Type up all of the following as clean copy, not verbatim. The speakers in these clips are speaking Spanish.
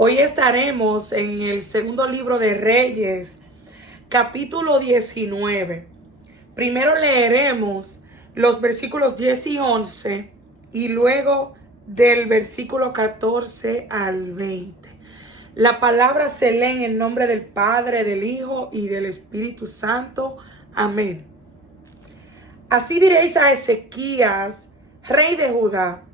Hoy estaremos en el segundo libro de Reyes, capítulo 19. Primero leeremos los versículos 10 y 11 y luego del versículo 14 al 20. La palabra se lee en el nombre del Padre, del Hijo y del Espíritu Santo. Amén. Así diréis a Ezequías, rey de Judá: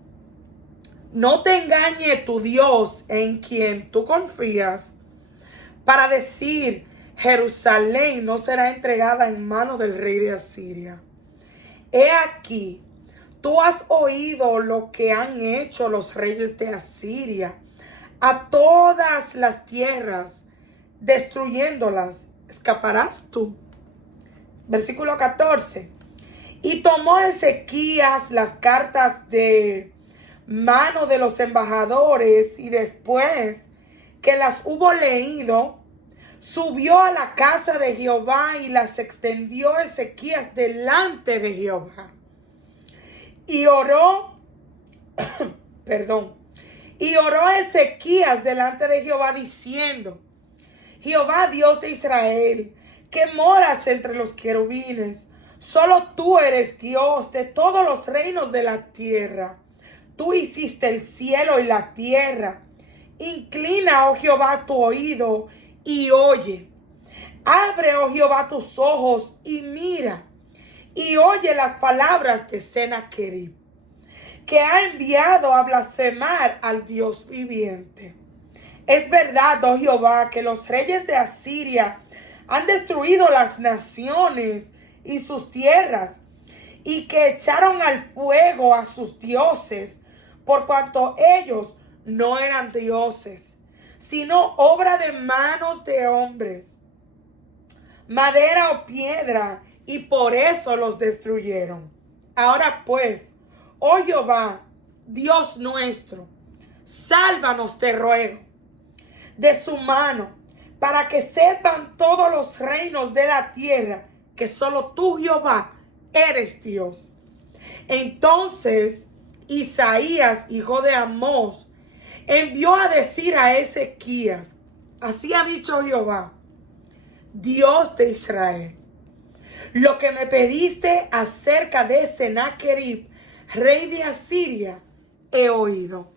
no te engañe tu Dios en quien tú confías, para decir: Jerusalén no será entregada en manos del rey de Asiria. He aquí, tú has oído lo que han hecho los reyes de Asiria a todas las tierras, destruyéndolas. ¿Escaparás tú? Versículo 14. Y tomó Ezequías las cartas de mano de los embajadores, y después que las hubo leído, subió a la casa de Jehová y las extendió Ezequías delante de Jehová. Y oró, y oró Ezequías delante de Jehová diciendo: Jehová, Dios de Israel, que moras entre los querubines, solo tú eres Dios de todos los reinos de la tierra. Tú hiciste el cielo y la tierra. Inclina, oh Jehová, tu oído y oye. Abre, oh Jehová, tus ojos y mira, y oye las palabras de Sennacherib, que ha enviado a blasfemar al Dios viviente. Es verdad, oh Jehová, que los reyes de Asiria han destruido las naciones y sus tierras, y que echaron al fuego a sus dioses, por cuanto ellos no eran dioses, sino obra de manos de hombres, madera o piedra, y por eso los destruyeron. Ahora pues, oh Jehová, Dios nuestro, sálvanos, te ruego, de su mano, para que sepan todos los reinos de la tierra que solo tú, Jehová, eres Dios. Entonces Isaías, hijo de Amós, envió a decir a Ezequías: así ha dicho Jehová, Dios de Israel, lo que me pediste acerca de Sennacherib, rey de Asiria, he oído.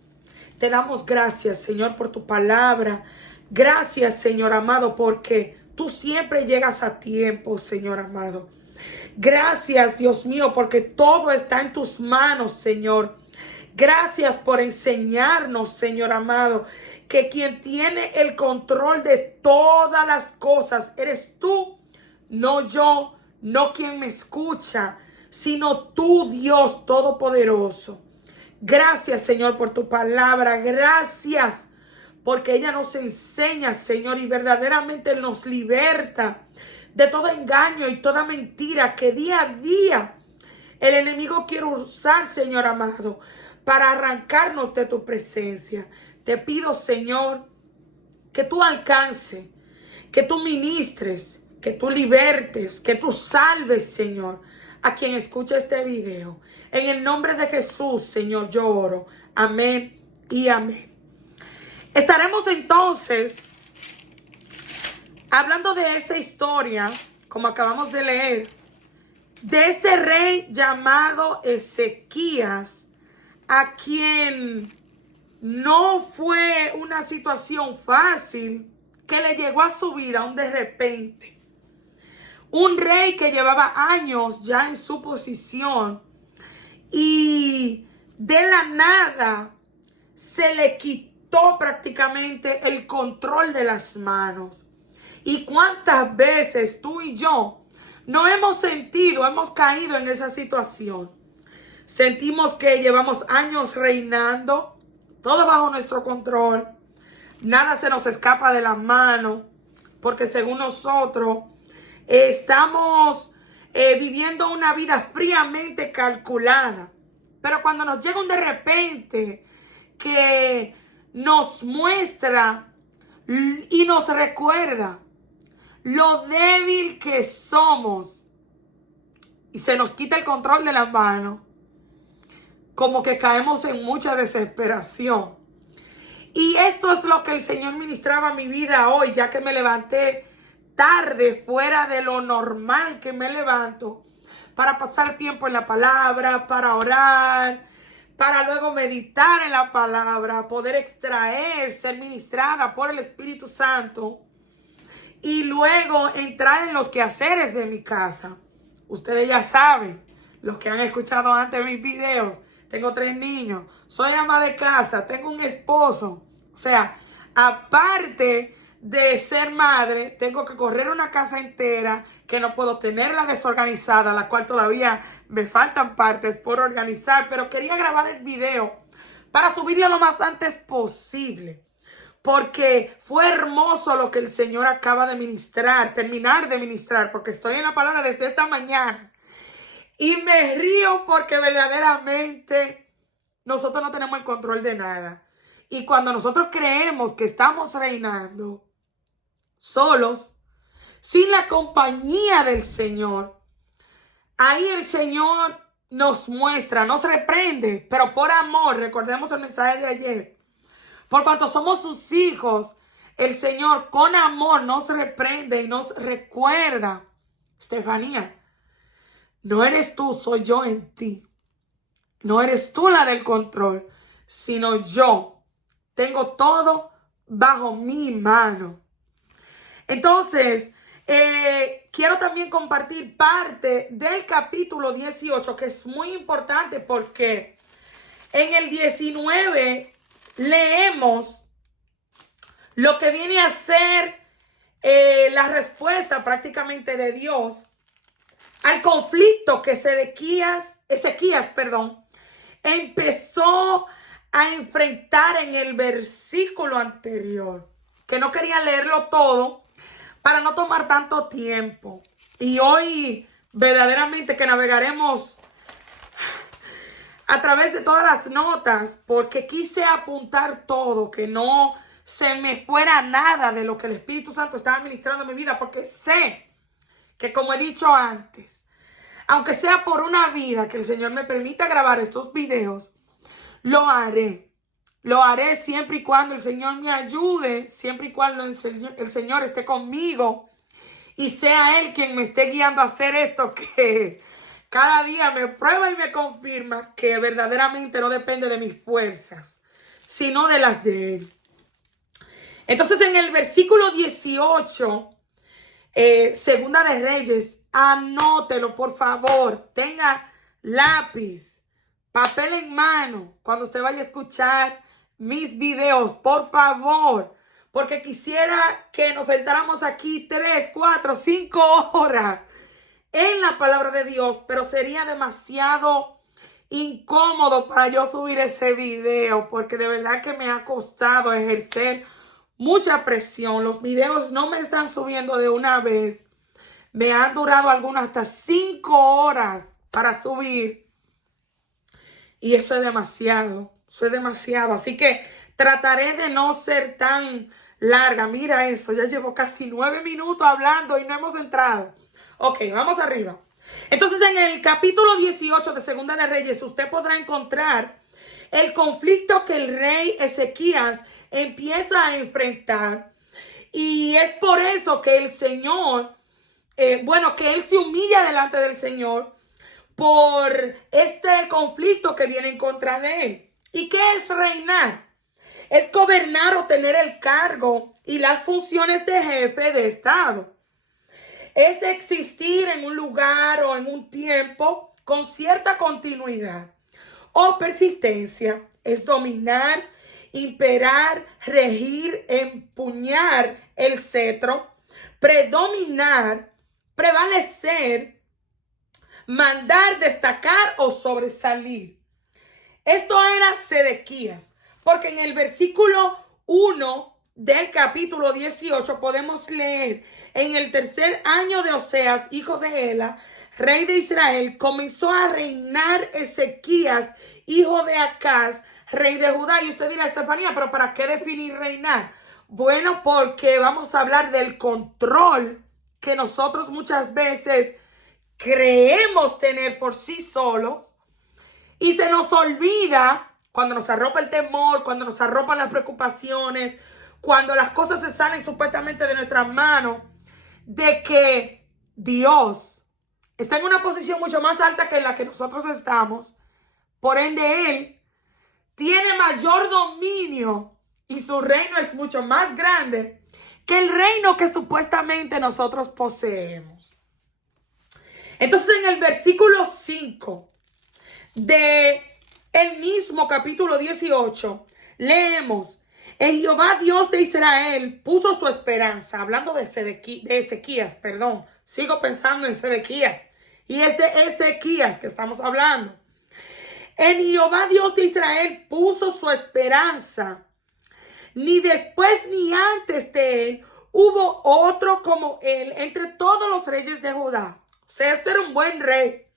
Te damos gracias, Señor, por tu palabra. Gracias, Señor amado, porque tú siempre llegas a tiempo, Señor amado. Gracias, Dios mío, porque todo está en tus manos, Señor. Gracias por enseñarnos, Señor amado, que quien tiene el control de todas las cosas eres tú, no yo, no quien me escucha, sino tú, Dios Todopoderoso. Gracias, Señor, por tu palabra. Gracias porque ella nos enseña, Señor, y verdaderamente nos liberta de todo engaño y toda mentira que día a día el enemigo quiere usar, Señor amado, para arrancarnos de tu presencia. Te pido, Señor, que tú alcances, que tú ministres, que tú libertes, que tú salves, Señor, a quien escucha este video. En el nombre de Jesús, Señor, yo oro. Amén y amén. Estaremos entonces hablando de esta historia, como acabamos de leer, de este rey llamado Ezequías, a quien no fue una situación fácil que le llegó a su vida un de repente. Un rey que llevaba años ya en su posición y de la nada se le quitó prácticamente el control de las manos. ¿Y cuántas veces tú y yo no hemos caído en esa situación? Sentimos que llevamos años reinando, todo bajo nuestro control, nada se nos escapa de las manos, porque según nosotros estamos viviendo una vida fríamente calculada. Pero cuando nos llega un de repente que nos muestra y nos recuerda lo débil que somos y se nos quita el control de las manos, como que caemos en mucha desesperación. Y esto es lo que el Señor ministraba a mi vida hoy, ya que me levanté tarde, fuera de lo normal que me levanto, para pasar tiempo en la palabra, para orar, para luego meditar en la palabra, poder extraer, ser ministrada por el Espíritu Santo y luego entrar en los quehaceres de mi casa. Ustedes ya saben, los que han escuchado antes mis videos, tengo 3 niños, soy ama de casa, tengo un esposo. O sea, aparte de ser madre, tengo que correr una casa entera, que no puedo tenerla desorganizada, la cual todavía me faltan partes por organizar, pero quería grabar el video para subirlo lo más antes posible, porque fue hermoso lo que el Señor acaba de ministrar, terminar de ministrar, porque estoy en la palabra desde esta mañana. Y me río porque verdaderamente nosotros no tenemos el control de nada. Y cuando nosotros creemos que estamos reinando solos, sin la compañía del Señor, ahí el Señor nos muestra, nos reprende, pero por amor. Recordemos el mensaje de ayer. Por cuanto somos sus hijos, el Señor con amor nos reprende y nos recuerda: Estefanía, no eres tú, soy yo en ti. No eres tú la del control, sino yo. Tengo todo bajo mi mano. Entonces, quiero también compartir parte del capítulo 18, que es muy importante, porque en el 19 leemos lo que viene a ser la respuesta prácticamente de Dios al conflicto que Ezequías, empezó a enfrentar en el versículo anterior, que no quería leerlo todo para no tomar tanto tiempo. Y hoy verdaderamente que navegaremos a través de todas las notas, porque quise apuntar todo, que no se me fuera nada de lo que el Espíritu Santo estaba ministrando en mi vida, porque sé que, como he dicho antes, aunque sea por una vida que el Señor me permita grabar estos videos, lo haré. Lo haré siempre y cuando el Señor me ayude, siempre y cuando el Señor esté conmigo y sea Él quien me esté guiando a hacer esto, que cada día me prueba y me confirma que verdaderamente no depende de mis fuerzas, sino de las de Él. Entonces, en el versículo 18, Segunda de Reyes, anótelo por favor, tenga lápiz, papel en mano cuando usted vaya a escuchar mis videos, por favor, porque quisiera que nos sentáramos aquí 3, 4, 5 horas en la palabra de Dios, pero sería demasiado incómodo para yo subir ese video, porque de verdad que me ha costado ejercer mucha presión. Los videos no me están subiendo de una vez. Me han durado algunos hasta 5 horas para subir. Y eso es demasiado. Eso es demasiado. Así que trataré de no ser tan larga. Mira eso. Ya llevo casi 9 minutos hablando y no hemos entrado. Ok, vamos arriba. Entonces, en el capítulo 18 de Segunda de Reyes, usted podrá encontrar el conflicto que el rey Ezequías empieza a enfrentar. Y es por eso que el Señor, que él se humilla delante del Señor por este conflicto que viene en contra de él. ¿Y qué es reinar? Es gobernar o tener el cargo y las funciones de jefe de Estado. Es existir en un lugar o en un tiempo con cierta continuidad o persistencia. Es dominar, imperar, regir, empuñar el cetro, predominar, prevalecer, mandar, destacar o sobresalir. Esto era Sedequías, porque en el versículo 1 del capítulo 18 podemos leer: en el 3er año de Oseas, hijo de Ela, rey de Israel, comenzó a reinar Ezequías, hijo de Acaz, rey de Judá. Y usted dirá: Estefanía, ¿pero para qué definir reinar? Bueno, porque vamos a hablar del control que nosotros muchas veces creemos tener por sí solos y se nos olvida cuando nos arropa el temor, cuando nos arropan las preocupaciones, cuando las cosas se salen supuestamente de nuestras manos, de que Dios está en una posición mucho más alta que en la que nosotros estamos. Por ende, Él tiene mayor dominio y su reino es mucho más grande que el reino que supuestamente nosotros poseemos. Entonces, en el versículo 5 de el mismo capítulo 18, leemos: en Jehová Dios de Israel puso su esperanza. Hablando de Ezequías, perdón. Sigo pensando en Sedequías. Y es de Ezequías que estamos hablando. En Jehová Dios de Israel puso su esperanza. Ni después ni antes de él hubo otro como él entre todos los reyes de Judá. O sea, este era un buen rey.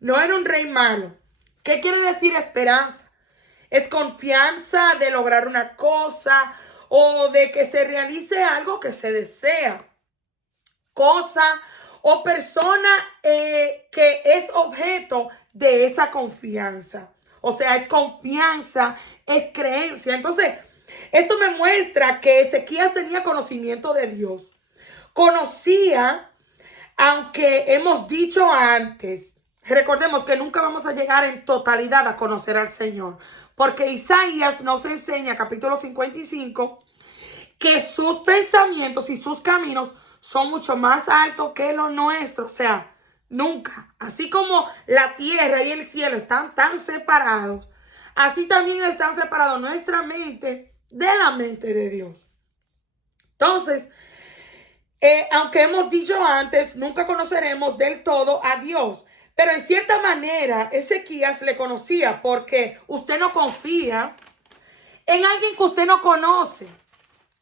No era un rey malo. ¿Qué quiere decir esperanza? Es confianza de lograr una cosa o de que se realice algo que se desea. Cosa o persona que es objeto de esa confianza. O sea, es confianza, es creencia. Entonces, esto me muestra que Ezequías tenía conocimiento de Dios. Conocía, aunque hemos dicho antes, recordemos que nunca vamos a llegar en totalidad a conocer al Señor. Porque Isaías nos enseña, capítulo 55, que sus pensamientos y sus caminos son mucho más altos que los nuestros. O sea, nunca. Así como la tierra y el cielo están tan separados, así también están separados nuestra mente de la mente de Dios. Entonces, aunque hemos dicho antes, nunca conoceremos del todo a Dios. Pero en cierta manera, Ezequías le conocía, porque usted no confía en alguien que usted no conoce.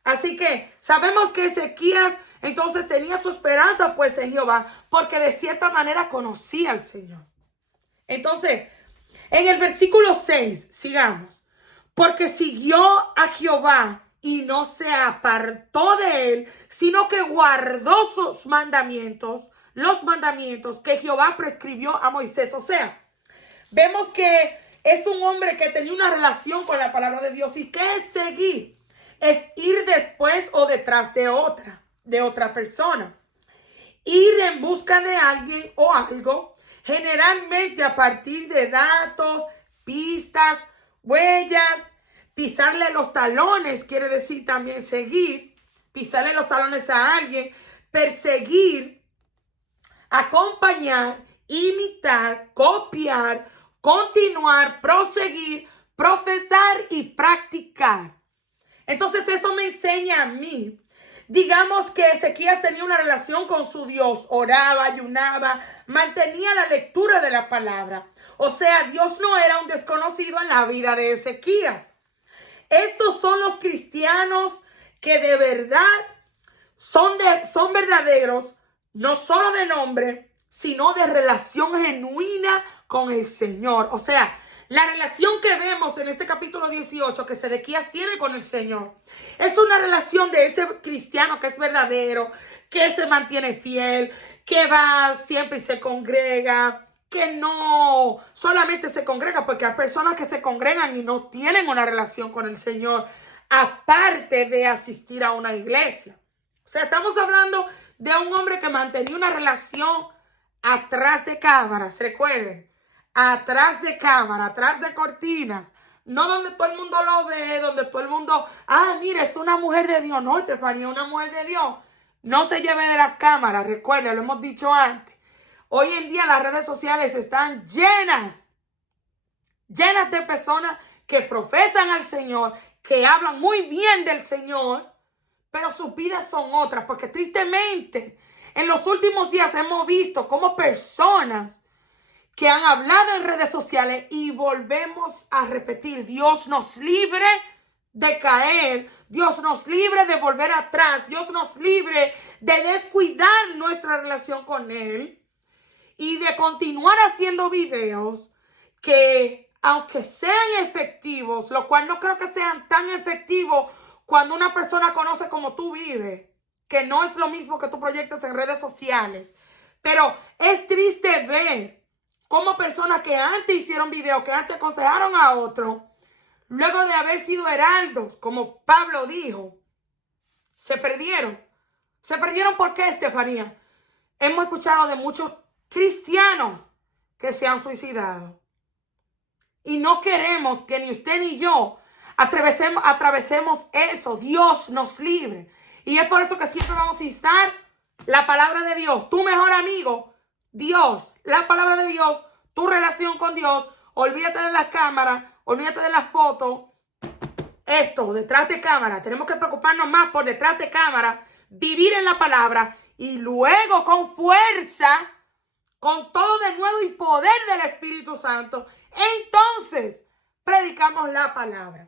Así que sabemos que Ezequías entonces tenía su esperanza puesta en Jehová, porque de cierta manera conocía al Señor. Entonces, en el versículo 6, sigamos. Porque siguió a Jehová y no se apartó de él, sino que guardó sus mandamientos, los mandamientos que Jehová prescribió a Moisés. O sea, vemos que es un hombre que tenía una relación con la palabra de Dios. ¿Y qué es seguir? Es ir después o detrás de otra persona. Ir en busca de alguien o algo, generalmente a partir de datos, pistas, huellas. Pisarle los talones quiere decir también seguir. Pisarle los talones a alguien, perseguir, acompañar, imitar, copiar, continuar, proseguir, profesar y practicar. Entonces eso me enseña a mí. Digamos que Ezequías tenía una relación con su Dios, oraba, ayunaba, mantenía la lectura de la palabra. O sea, Dios no era un desconocido en la vida de Ezequías. Estos son los cristianos que de verdad son verdaderos, no solo de nombre, sino de relación genuina con el Señor. O sea, la relación que vemos en este capítulo 18 que Sedequías tiene con el Señor es una relación de ese cristiano que es verdadero, que se mantiene fiel, que va siempre y se congrega, que no solamente se congrega, porque hay personas que se congregan y no tienen una relación con el Señor, aparte de asistir a una iglesia. O sea, estamos hablando de un hombre que mantenía una relación atrás de cámaras, recuerden, atrás de cámara, atrás de cortinas, no donde todo el mundo lo ve, donde todo el mundo, mire, es una mujer de Dios. No, Estefanía, una mujer de Dios no se lleve de las cámaras, recuerden, lo hemos dicho antes. Hoy en día las redes sociales están llenas de personas que profesan al Señor, que hablan muy bien del Señor, pero sus vidas son otras, porque tristemente en los últimos días hemos visto cómo personas que han hablado en redes sociales, y volvemos a repetir, Dios nos libre de caer, Dios nos libre de volver atrás, Dios nos libre de descuidar nuestra relación con Él y de continuar haciendo videos que, aunque sean efectivos, lo cual no creo que sean tan efectivos cuando una persona conoce cómo tú vives, que no es lo mismo que tú proyectas en redes sociales. Pero es triste ver cómo personas que antes hicieron videos, que antes aconsejaron a otros, luego de haber sido heraldos, como Pablo dijo, se perdieron. ¿Se perdieron por qué, Estefanía? Hemos escuchado de muchos cristianos que se han suicidado. Y no queremos que ni usted ni yo atravesemos eso. Dios nos libre. Y es por eso que siempre vamos a instar la palabra de Dios. Tu mejor amigo, Dios. La palabra de Dios, tu relación con Dios. Olvídate de las cámaras, olvídate de las fotos. Esto, detrás de cámara. Tenemos que preocuparnos más por detrás de cámara. Vivir en la palabra. Y luego con fuerza, con todo de nuevo y poder del Espíritu Santo, entonces predicamos la palabra.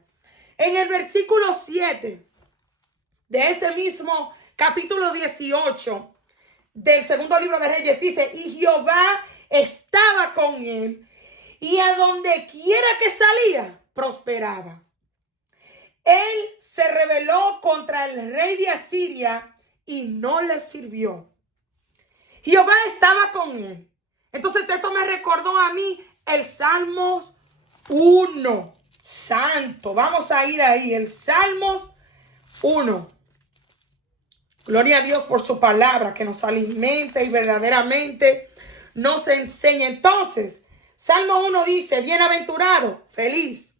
En el versículo 7 de este mismo capítulo 18 del segundo libro de Reyes dice, y Jehová estaba con él, y a donde quiera que salía, prosperaba. Él se rebeló contra el rey de Asiria y no le sirvió. Jehová estaba con él. Entonces eso me recordó a mí el Salmos 1. Santo. Vamos a ir ahí. El Salmos 1. Gloria a Dios por su palabra que nos alimenta y verdaderamente nos enseña. Entonces, Salmo 1 dice, bienaventurado, feliz.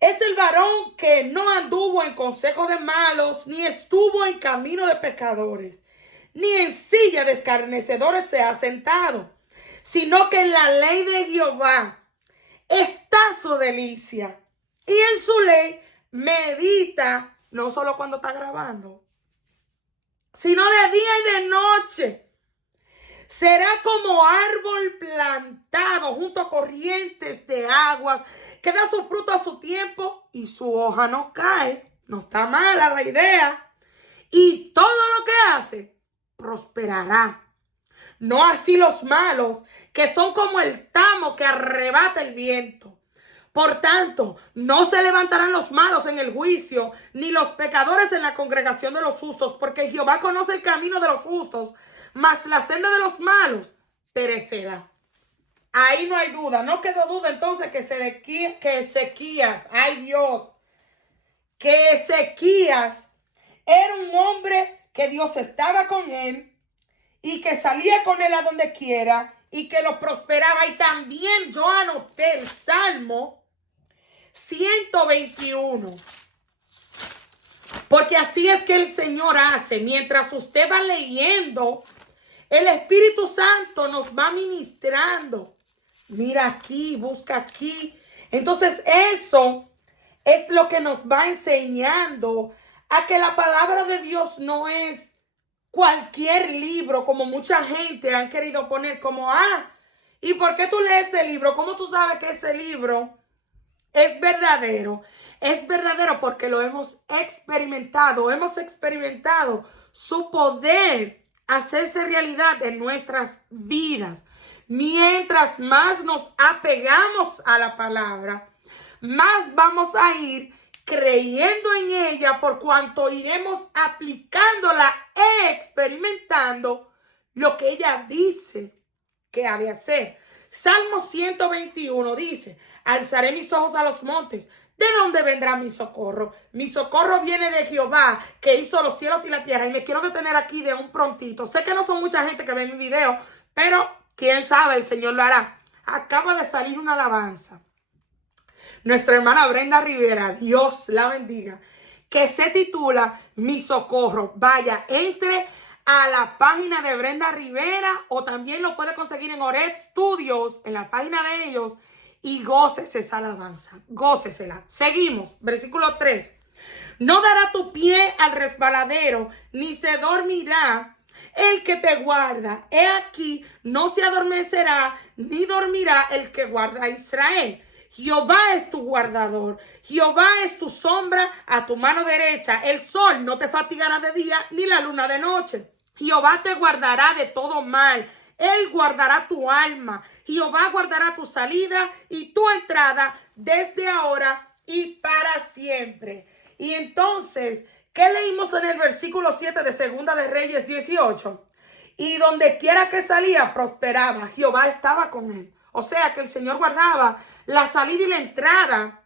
Es el varón que no anduvo en consejo de malos, ni estuvo en camino de pecadores, ni en silla de escarnecedores se ha sentado, sino que en la ley de Jehová está su delicia, y en su ley medita, no solo cuando está grabando, sino de día y de noche. Será como árbol plantado junto a corrientes de aguas, que da su fruto a su tiempo y su hoja no cae. No está mala la idea. Y todo lo que hace prosperará. No así los malos, que son como el tamo que arrebata el viento. Por tanto, no se levantarán los malos en el juicio, ni los pecadores en la congregación de los justos, porque Jehová conoce el camino de los justos, mas la senda de los malos perecerá. Ahí no hay duda, no quedó duda entonces que Ezequías, ay Dios, que Ezequías era un hombre que Dios estaba con él y que salía con él a donde quiera y que lo prosperaba. Y también yo anoté el Salmo 121. Porque así es que el Señor hace. Mientras usted va leyendo, el Espíritu Santo nos va ministrando. Mira aquí, busca aquí. Entonces eso es lo que nos va enseñando a que la palabra de Dios no es cualquier libro, como mucha gente han querido poner como, ¿y por qué tú lees ese libro? ¿Cómo tú sabes que ese libro es verdadero? Es verdadero porque lo hemos experimentado su poder hacerse realidad en nuestras vidas. Mientras más nos apegamos a la palabra, más vamos a ir creyendo en ella, por cuanto iremos aplicándola e experimentando lo que ella dice que ha de hacer. Salmo 121 dice, alzaré mis ojos a los montes. ¿De dónde vendrá mi socorro? Mi socorro viene de Jehová, que hizo los cielos y la tierra. Y me quiero detener aquí de un prontito. Sé que no son mucha gente que ve mi video, pero quién sabe, el Señor lo hará. Acaba de salir una alabanza. Nuestra hermana Brenda Rivera, Dios la bendiga, que se titula Mi Socorro. Vaya, entre a la página de Brenda Rivera o también lo puede conseguir en Oreb Studios, en la página de ellos, y gócese esa alabanza, gócesela. Seguimos, versículo 3. No dará tu pie al resbaladero, ni se dormirá el que te guarda. He aquí, no se adormecerá, ni dormirá el que guarda a Israel. Jehová es tu guardador, Jehová es tu sombra a tu mano derecha. El sol no te fatigará de día, ni la luna de noche. Jehová te guardará de todo mal. Él guardará tu alma. Jehová guardará tu salida y tu entrada desde ahora y para siempre. Y entonces, ¿qué leímos en el versículo 7 de Segunda de Reyes 18? Y donde quiera que salía, prosperaba. Jehová estaba con él. O sea que el Señor guardaba la salida y la entrada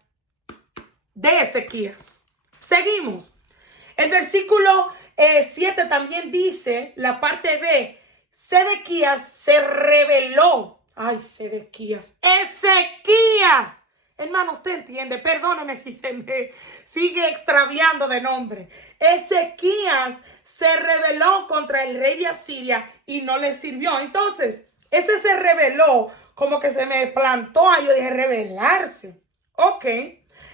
de Ezequías. Seguimos. El versículo 7 también dice, la parte B, Sedequías se rebeló. Ay, Sedequías. Ezequías. Hermano, usted entiende. Perdóneme si se me sigue extraviando de nombre. Ezequías se rebeló contra el rey de Asiria y no le sirvió. Entonces, ese se rebeló, como que se me plantó ahí. Yo dije, rebelarse. Ok.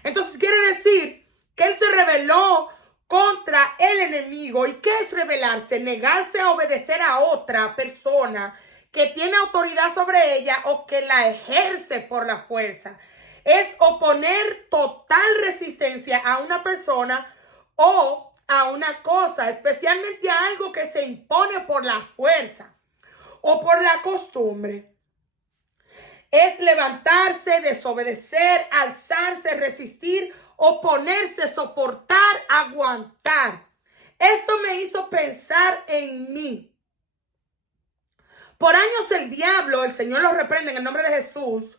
Entonces quiere decir que él se rebeló contra el enemigo. ¿Y qué es rebelarse? Negarse a obedecer a otra persona que tiene autoridad sobre ella o que la ejerce por la fuerza. Es oponer total resistencia a una persona o a una cosa, especialmente a algo que se impone por la fuerza o por la costumbre. Es levantarse, desobedecer, alzarse, resistir, oponerse, soportar, aguantar. Esto me hizo pensar en mí. Por años el diablo, el Señor lo reprende en el nombre de Jesús,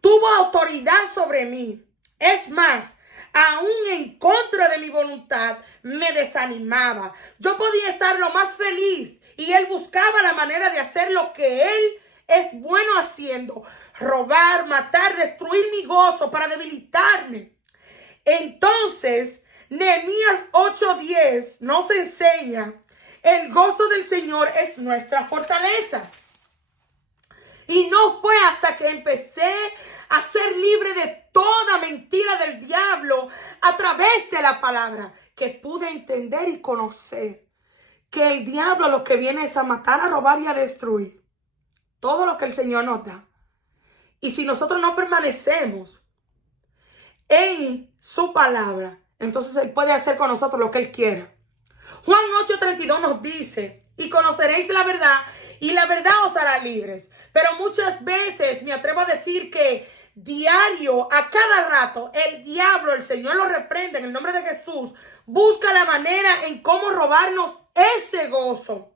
tuvo autoridad sobre mí. Es más, aún en contra de mi voluntad, me desanimaba. Yo podía estar lo más feliz y él buscaba la manera de hacer lo que él es bueno haciendo: robar, matar, destruir mi gozo para debilitarme. Entonces, Nehemías 8:10 nos enseña: el gozo del Señor es nuestra fortaleza. Y no fue hasta que empecé a ser libre de toda mentira del diablo a través de la palabra que pude entender y conocer que el diablo lo que viene es a matar, a robar y a destruir todo lo que el Señor nos da. Y si nosotros no permanecemos en su palabra, entonces él puede hacer con nosotros lo que él quiera. Juan 8:32 nos dice: y conoceréis la verdad, y la verdad os hará libres. Pero muchas veces me atrevo a decir que diario, a cada rato, el diablo, el Señor lo reprende en el nombre de Jesús, busca la manera en cómo robarnos ese gozo.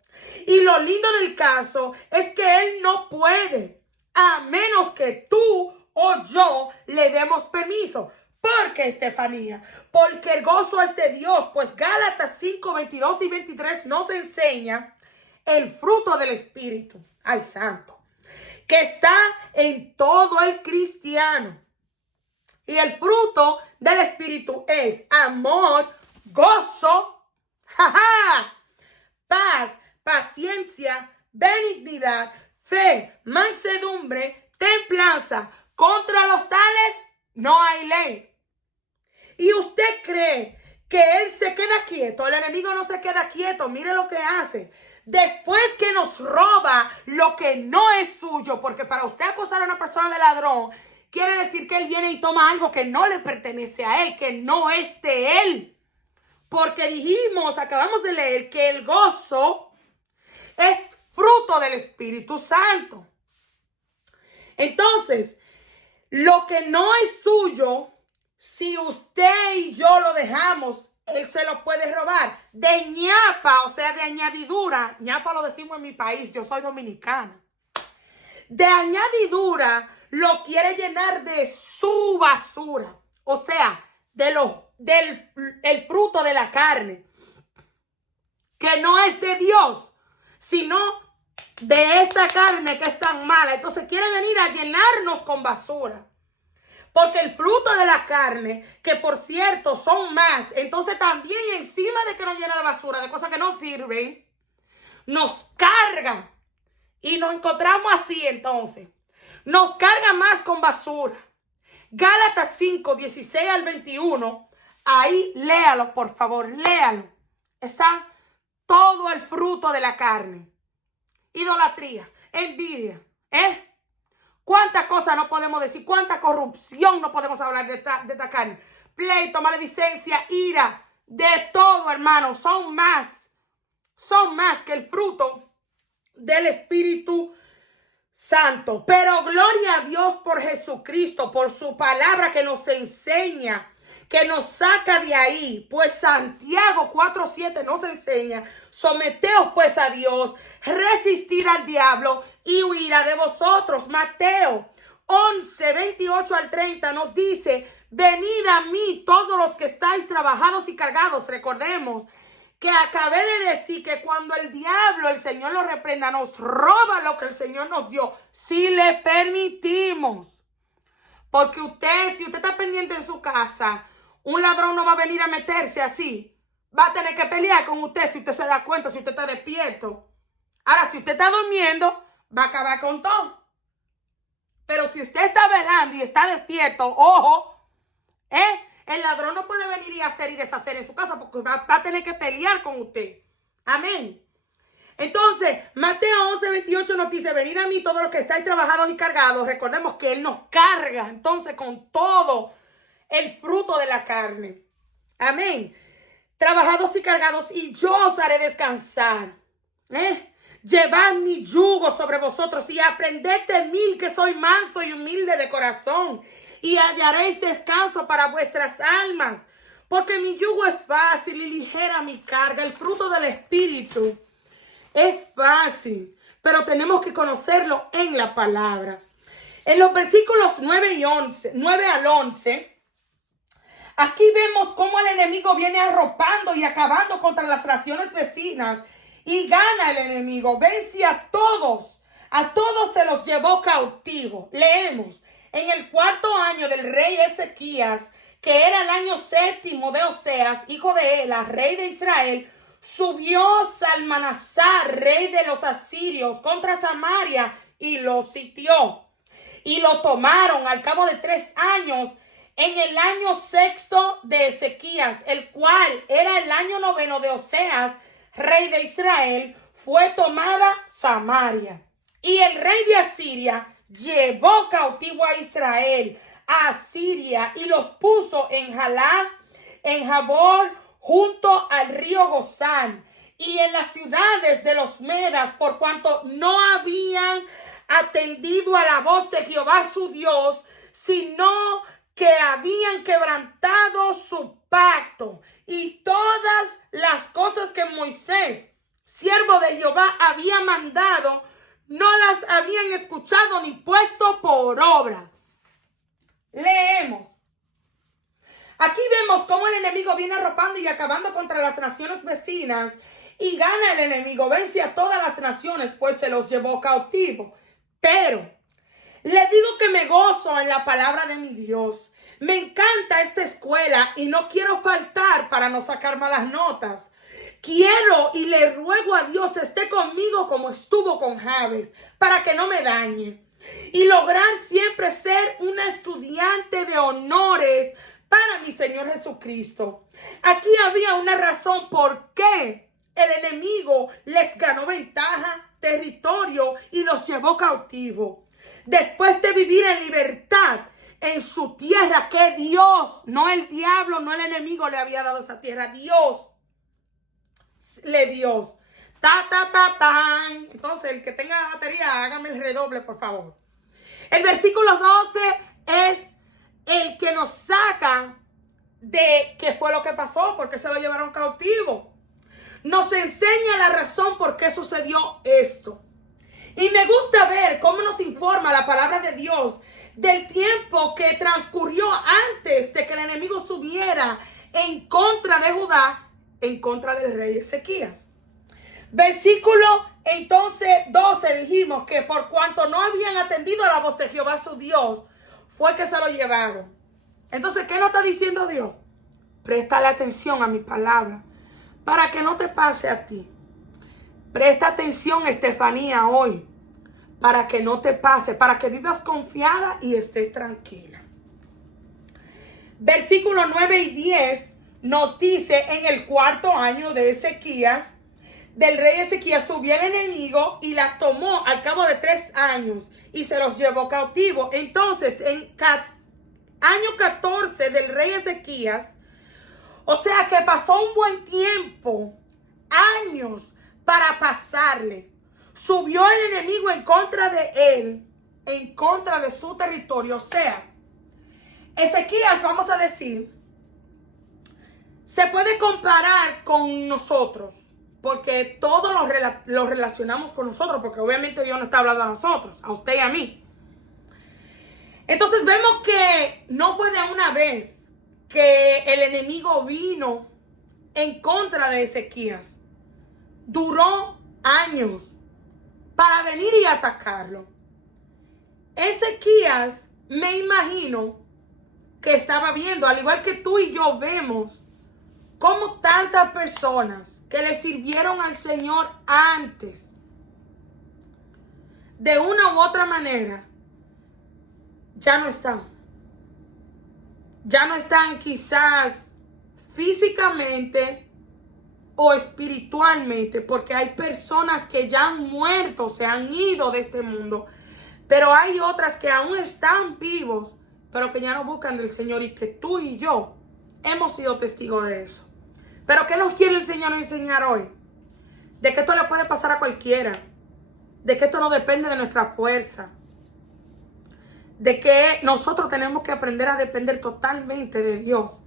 Y lo lindo del caso es que él no puede, a menos que tú o yo le demos permiso. ¿Por qué, Estefanía? Porque el gozo es de Dios. Pues Gálatas 5:22 y 23 nos enseña el fruto del Espíritu. Ay, santo. Que está en todo el cristiano. Y el fruto del Espíritu es amor, gozo, paz, paciencia, benignidad, fe, mansedumbre, templanza. Contra los tales no hay ley. ¿Y usted cree que él se queda quieto? El enemigo no se queda quieto. Mire lo que hace. Después que nos roba lo que no es suyo, porque para usted acusar a una persona de ladrón, quiere decir que él viene y toma algo que no le pertenece a él, que no es de él. Porque acabamos de leer que el gozo es fruto del Espíritu Santo. Entonces, lo que no es suyo, si usted y yo lo dejamos, él se lo puede robar. De ñapa, o sea, de añadidura. ñapa lo decimos en mi país, yo soy dominicana. De añadidura lo quiere llenar de su basura. O sea, del fruto de la carne. Que no es de Dios, sino de esta carne que es tan mala. Entonces quiere venir a llenarnos con basura. Porque el fruto de la carne, que por cierto son más, entonces también encima de que nos llena de basura, de cosas que no sirven, nos carga. Y nos encontramos así entonces. Nos carga más con basura. Gálatas 5:16 al 21. Ahí léalo, por favor, léalo. Está todo el fruto de la carne. Idolatría, envidia, ¿cuántas cosas no podemos decir? ¿Cuánta corrupción no podemos hablar de esta carne? Pleito, maledicencia, ira, de todo, hermano. Son más que el fruto del Espíritu Santo. Pero gloria a Dios por Jesucristo, por su palabra que nos enseña, que nos saca de ahí. Pues Santiago 4:7 nos enseña: someteos pues a Dios, resistir al diablo y huirá de vosotros. Mateo 11:28 al 30 nos dice: venid a mí todos los que estáis trabajados y cargados. Recordemos que acabé de decir que cuando el diablo, el Señor lo reprenda, nos roba lo que el Señor nos dio, si le permitimos. Porque si usted está pendiente en su casa, un ladrón no va a venir a meterse así. Va a tener que pelear con usted si usted se da cuenta, si usted está despierto. Ahora, si usted está durmiendo, va a acabar con todo. Pero si usted está velando y está despierto, ojo, el ladrón no puede venir y hacer y deshacer en su casa porque va a tener que pelear con usted. Amén. Entonces, Mateo 11:28 nos dice, venid a mí todos los que estáis trabajados y cargados. Recordemos que Él nos carga entonces con todo el fruto de la carne. Amén. Trabajados y cargados, y yo os haré descansar. Llevad mi yugo sobre vosotros y aprended de mí, que soy manso y humilde de corazón, y hallaréis descanso para vuestras almas, porque mi yugo es fácil y ligera mi carga. El fruto del Espíritu es fácil, pero tenemos que conocerlo en la palabra. En los versículos 9 al 11, aquí vemos cómo el enemigo viene arropando y acabando contra las naciones vecinas, y gana el enemigo, vence a todos se los llevó cautivo. Leemos, en el 4.º año del rey Ezequías, que era el año 7º de Oseas, hijo de Ela, rey de Israel, subió Salmanasar, rey de los asirios, contra Samaria y lo sitió. Y lo tomaron al cabo de 3 años, en el año 6º de Ezequías, el cual era el año 9º de Oseas, rey de Israel, fue tomada Samaria. Y el rey de Asiria llevó cautivo a Israel, a Asiria, y los puso en Jalá, en Jabor, junto al río Gozán, y en las ciudades de los Medas, por cuanto no habían atendido a la voz de Jehová su Dios, sino que habían quebrantado su pacto y todas las cosas que Moisés, siervo de Jehová, había mandado, no las habían escuchado ni puesto por obras. Leemos. Aquí vemos cómo el enemigo viene arropando y acabando contra las naciones vecinas, y gana el enemigo, vence a todas las naciones, pues se los llevó cautivo. Pero le digo que me gozo en la palabra de mi Dios. Me encanta esta escuela y no quiero faltar para no sacar malas notas. Quiero y le ruego a Dios esté conmigo como estuvo con Jabes, para que no me dañe. Y lograr siempre ser una estudiante de honores para mi Señor Jesucristo. Aquí había una razón por qué el enemigo les ganó ventaja, territorio y los llevó cautivo. Después de vivir en libertad en su tierra, que Dios, no el diablo, no el enemigo le había dado esa tierra, Dios le dio. Entonces, el que tenga batería, hágame el redoble, por favor. El versículo 12 es el que nos saca de qué fue lo que pasó, por qué se lo llevaron cautivo. Nos enseña la razón por qué sucedió esto. Y me gusta ver cómo nos informa la palabra de Dios del tiempo que transcurrió antes de que el enemigo subiera en contra de Judá, en contra del rey Ezequías. Versículo entonces 12 dijimos que por cuanto no habían atendido a la voz de Jehová su Dios, fue que se lo llevaron. Entonces, ¿qué nos está diciendo Dios? Presta la atención a mi palabra para que no te pase a ti. Presta atención, Estefanía, hoy, para que no te pase, para que vivas confiada y estés tranquila. Versículos 9 y 10 nos dice, en el 4.º año de Ezequías, del rey Ezequías, subió el enemigo y la tomó al cabo de 3 años y se los llevó cautivo. Entonces, en año 14 del rey Ezequías, o sea que pasó un buen tiempo, años para pasarle. Subió el enemigo en contra de él, en contra de su territorio. O sea, Ezequías, vamos a decir, se puede comparar con nosotros, porque todo lo relacionamos con nosotros, porque obviamente Dios no está hablando a nosotros, a usted y a mí. Entonces vemos que no fue de una vez que el enemigo vino en contra de Ezequías. Duró años para venir y atacarlo. Ezequías, me imagino que estaba viendo, al igual que tú y yo vemos, cómo tantas personas que le sirvieron al Señor antes, de una u otra manera, ya no están. Ya no están quizás físicamente o espiritualmente, porque hay personas que ya han muerto, se han ido de este mundo, pero hay otras que aún están vivos, pero que ya no buscan del Señor, y que tú y yo hemos sido testigos de eso. Pero ¿qué nos quiere el Señor enseñar hoy? De que esto le puede pasar a cualquiera, de que esto no depende de nuestra fuerza, de que nosotros tenemos que aprender a depender totalmente de Dios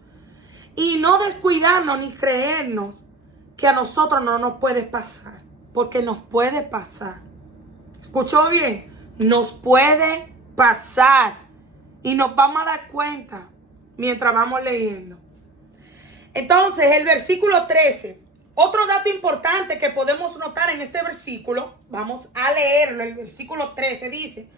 y no descuidarnos ni creernos que a nosotros no nos puede pasar, porque nos puede pasar. ¿Escuchó bien? Nos puede pasar y nos vamos a dar cuenta mientras vamos leyendo. Entonces, el versículo 13, otro dato importante que podemos notar en este versículo, vamos a leerlo, el versículo 13 dice: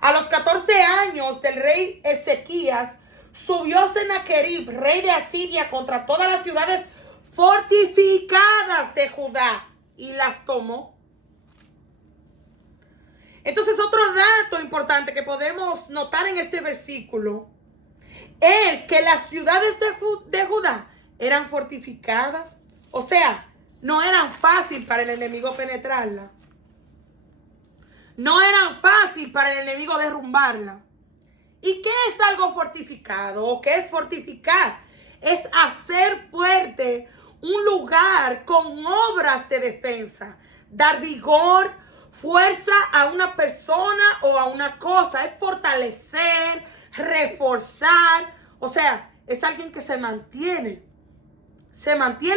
a los 14 años del rey Ezequías, subió Sennacherib, rey de Asiria, contra todas las ciudades fortificadas de Judá y las tomó. Entonces, otro dato importante que podemos notar en este versículo es que las ciudades de Judá eran fortificadas. O sea, no eran fácil para el enemigo penetrarla. No eran fácil para el enemigo derrumbarla. ¿Y qué es algo fortificado? ¿O qué es fortificar? Es hacer fuerte un lugar con obras de defensa. Dar vigor, fuerza a una persona o a una cosa. Es fortalecer, reforzar. O sea, es alguien que se mantiene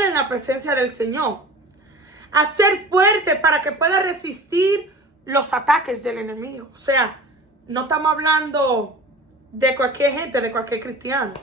en la presencia del Señor. Hacer fuerte para que pueda resistir los ataques del enemigo. O sea, no estamos hablando de cualquier gente, de cualquier cristiano.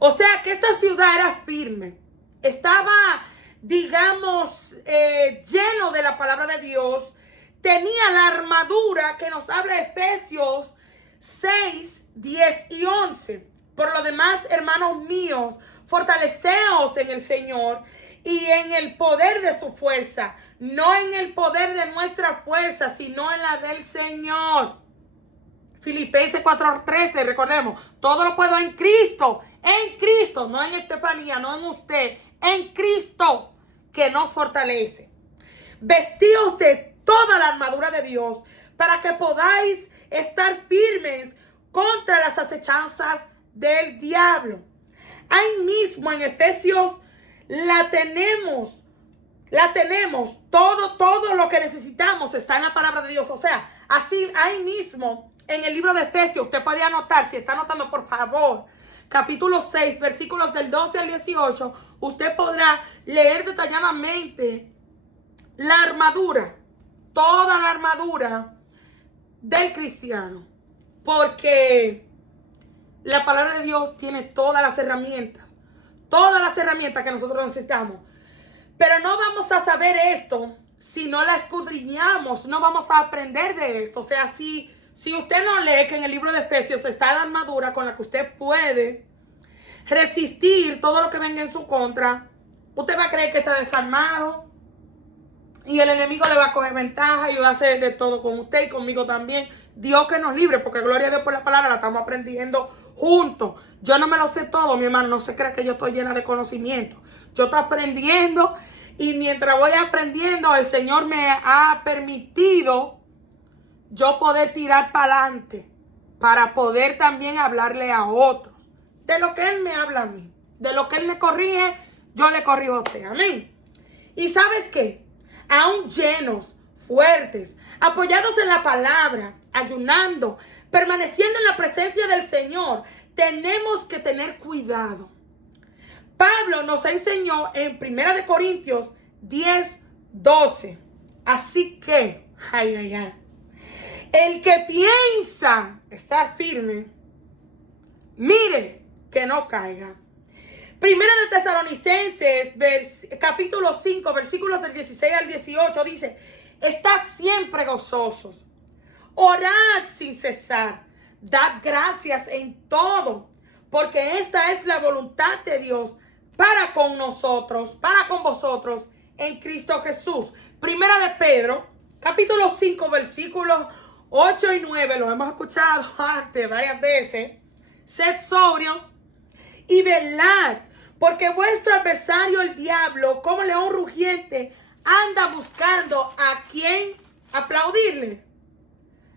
O sea, que esta ciudad era firme. Estaba, digamos, lleno de la palabra de Dios. Tenía la armadura que nos habla Efesios 6, 10 y 11. Por lo demás, hermanos míos, fortaleceos en el Señor y en el poder de su fuerza, no en el poder de nuestra fuerza, sino en la del Señor. Filipenses 4:13, recordemos, todo lo puedo en Cristo, no en Estefanía, no en usted, en Cristo que nos fortalece. Vestíos de toda la armadura de Dios para que podáis estar firmes contra las acechanzas del diablo. Ahí mismo en Efesios la tenemos, todo lo que necesitamos está en la palabra de Dios. O sea, así ahí mismo en el libro de Efesios, usted puede anotar, si está anotando por favor, capítulo 6, versículos del 12 al 18, usted podrá leer detalladamente la armadura, toda la armadura del cristiano, porque la palabra de Dios tiene todas las herramientas que nosotros necesitamos. Pero no vamos a saber esto si no la escudriñamos, no vamos a aprender de esto. O sea, si usted no lee que en el libro de Efesios está la armadura con la que usted puede resistir todo lo que venga en su contra, usted va a creer que está desarmado y el enemigo le va a coger ventaja y va a hacer de todo con usted y conmigo también. Dios que nos libre, porque gloria a Dios por la palabra, la estamos aprendiendo juntos. Yo no me lo sé todo, mi hermano, no se cree que yo estoy llena de conocimiento. Yo estoy aprendiendo y mientras voy aprendiendo, el Señor me ha permitido yo poder tirar para adelante, para poder también hablarle a otros. De lo que Él me habla a mí, de lo que Él me corrige, yo le corrijo a usted. Amén. ¿Y sabes qué? Aún llenos, fuertes, apoyados en la palabra, ayunando, permaneciendo en la presencia del Señor, tenemos que tener cuidado. Pablo nos enseñó en 1 Corintios 10, 12. Así que, el que piensa estar firme, mire que no caiga. Primera de Tesalonicenses, capítulo 5, versículos del 16 al 18, dice: estad siempre gozosos, orad sin cesar, dad gracias en todo, porque esta es la voluntad de Dios para con nosotros, para con vosotros, en Cristo Jesús. Primera de Pedro, capítulo 5, versículos 8 y 9, lo hemos escuchado antes varias veces. Sed sobrios y velad, porque vuestro adversario el diablo, como león rugiente, anda buscando a quien aplaudirle,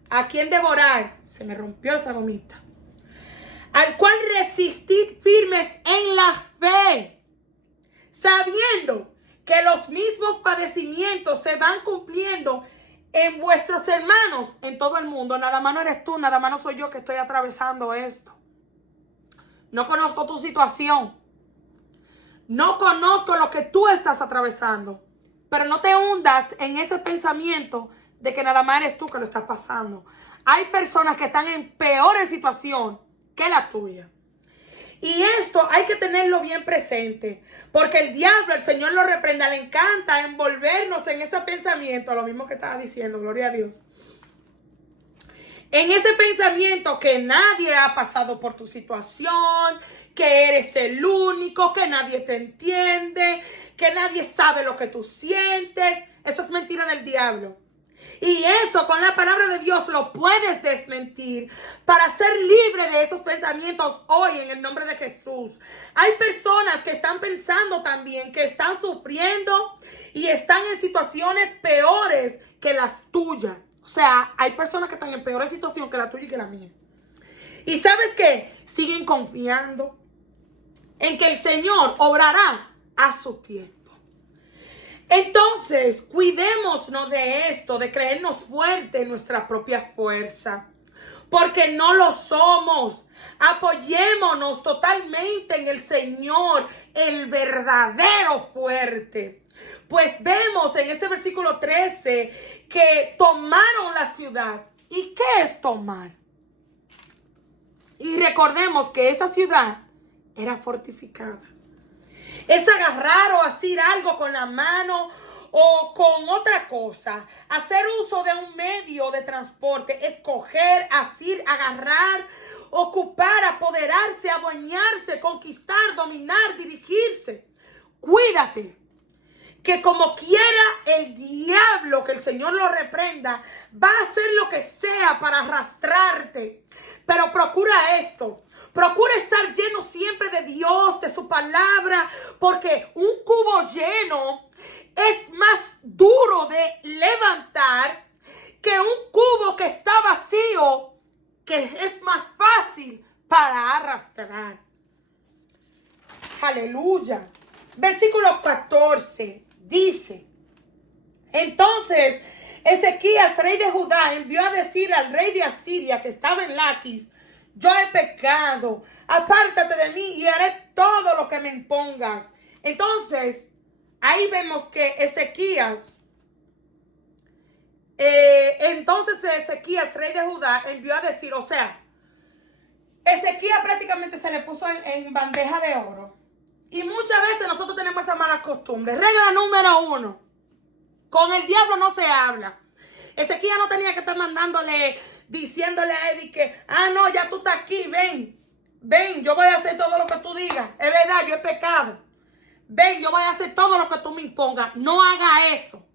a quien devorar. Se me rompió esa gomita. Al cual resistid firmes en la fe, sabiendo que los mismos padecimientos se van cumpliendo en vuestros hermanos en todo el mundo. Nada más no eres tú, nada más no soy yo que estoy atravesando esto. No conozco tu situación. No conozco lo que tú estás atravesando. Pero no te hundas en ese pensamiento de que nada más eres tú que lo estás pasando. Hay personas que están en peor situación que la tuya. Y esto hay que tenerlo bien presente. Porque el diablo, el Señor lo reprenda, le encanta envolvernos en ese pensamiento. Lo mismo que estaba diciendo, gloria a Dios. En ese pensamiento que nadie ha pasado por tu situación, que eres el único, que nadie te entiende, que nadie sabe lo que tú sientes. Eso es mentira del diablo. Y eso con la palabra de Dios lo puedes desmentir para ser libre de esos pensamientos hoy en el nombre de Jesús. Hay personas que están pensando también que están sufriendo y están en situaciones peores que las tuyas. O sea, hay personas que están en peor situación que la tuya y que la mía. ¿Y sabes qué? Siguen confiando en que el Señor obrará a su tiempo. Entonces, cuidémonos de esto, de creernos fuertes en nuestra propia fuerza, porque no lo somos. Apoyémonos totalmente en el Señor, el verdadero fuerte. Pues vemos en este versículo 13 que tomaron la ciudad. ¿Y qué es tomar? Y recordemos que esa ciudad era fortificada. Es agarrar o hacer algo con la mano o con otra cosa. Hacer uso de un medio de transporte. Escoger, hacer, agarrar, ocupar, apoderarse, adueñarse, conquistar, dominar, dirigirse. Cuídate. Que como quiera el diablo, que el Señor lo reprenda, va a hacer lo que sea para arrastrarte. Pero procura esto. Procura estar lleno siempre de Dios, de su palabra, porque un cubo lleno es más duro de levantar que un cubo que está vacío, que es más fácil para arrastrar. Aleluya. Versículo 14 dice: entonces Ezequías, rey de Judá, envió a decir al rey de Asiria que estaba en Laquis: yo he pecado, apártate de mí y haré todo lo que me impongas. Entonces, ahí vemos que Ezequías, rey de Judá, envió a decir, o sea, Ezequías prácticamente se le puso en bandeja de oro. Y muchas veces nosotros tenemos esa mala costumbre. Regla número 1, con el diablo no se habla. Ezequías no tenía que estar diciéndole a Eddie que, no, ya tú estás aquí, ven, yo voy a hacer todo lo que tú digas. Es verdad, yo he pecado. Ven, yo voy a hacer todo lo que tú me impongas. No haga eso.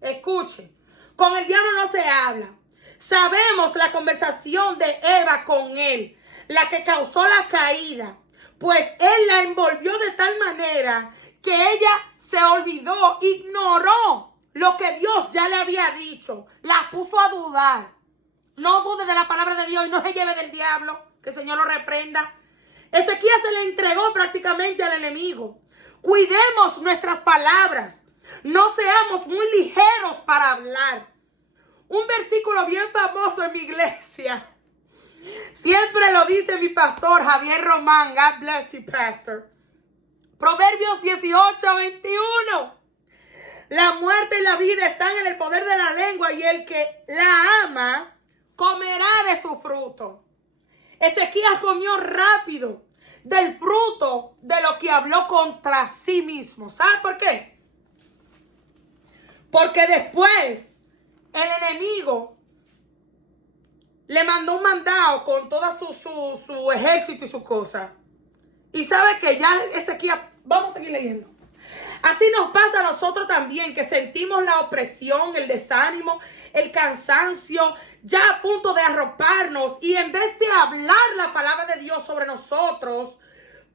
Escuche, con el diablo no se habla. Sabemos la conversación de Eva con él, la que causó la caída. Pues él la envolvió de tal manera que ella se olvidó, ignoró lo que Dios ya le había dicho. La puso a dudar. No dude de la palabra de Dios y no se lleve del diablo. Que el Señor lo reprenda. Ezequías se le entregó prácticamente al enemigo. Cuidemos nuestras palabras. No seamos muy ligeros para hablar. Un versículo bien famoso en mi iglesia. Siempre lo dice mi pastor Javier Román. God bless you, pastor. Proverbios 18:21. La muerte y la vida están en el poder de la lengua y el que la ama comerá de su fruto. Ezequías comió rápido del fruto de lo que habló contra sí mismo. ¿Sabe por qué? Porque después el enemigo le mandó un mandado con toda su ejército y su cosa. Y sabe que ya Ezequías, vamos a seguir leyendo. Así nos pasa a nosotros también, que sentimos la opresión, el desánimo, el cansancio, ya a punto de arroparnos. Y en vez de hablar la palabra de Dios sobre nosotros,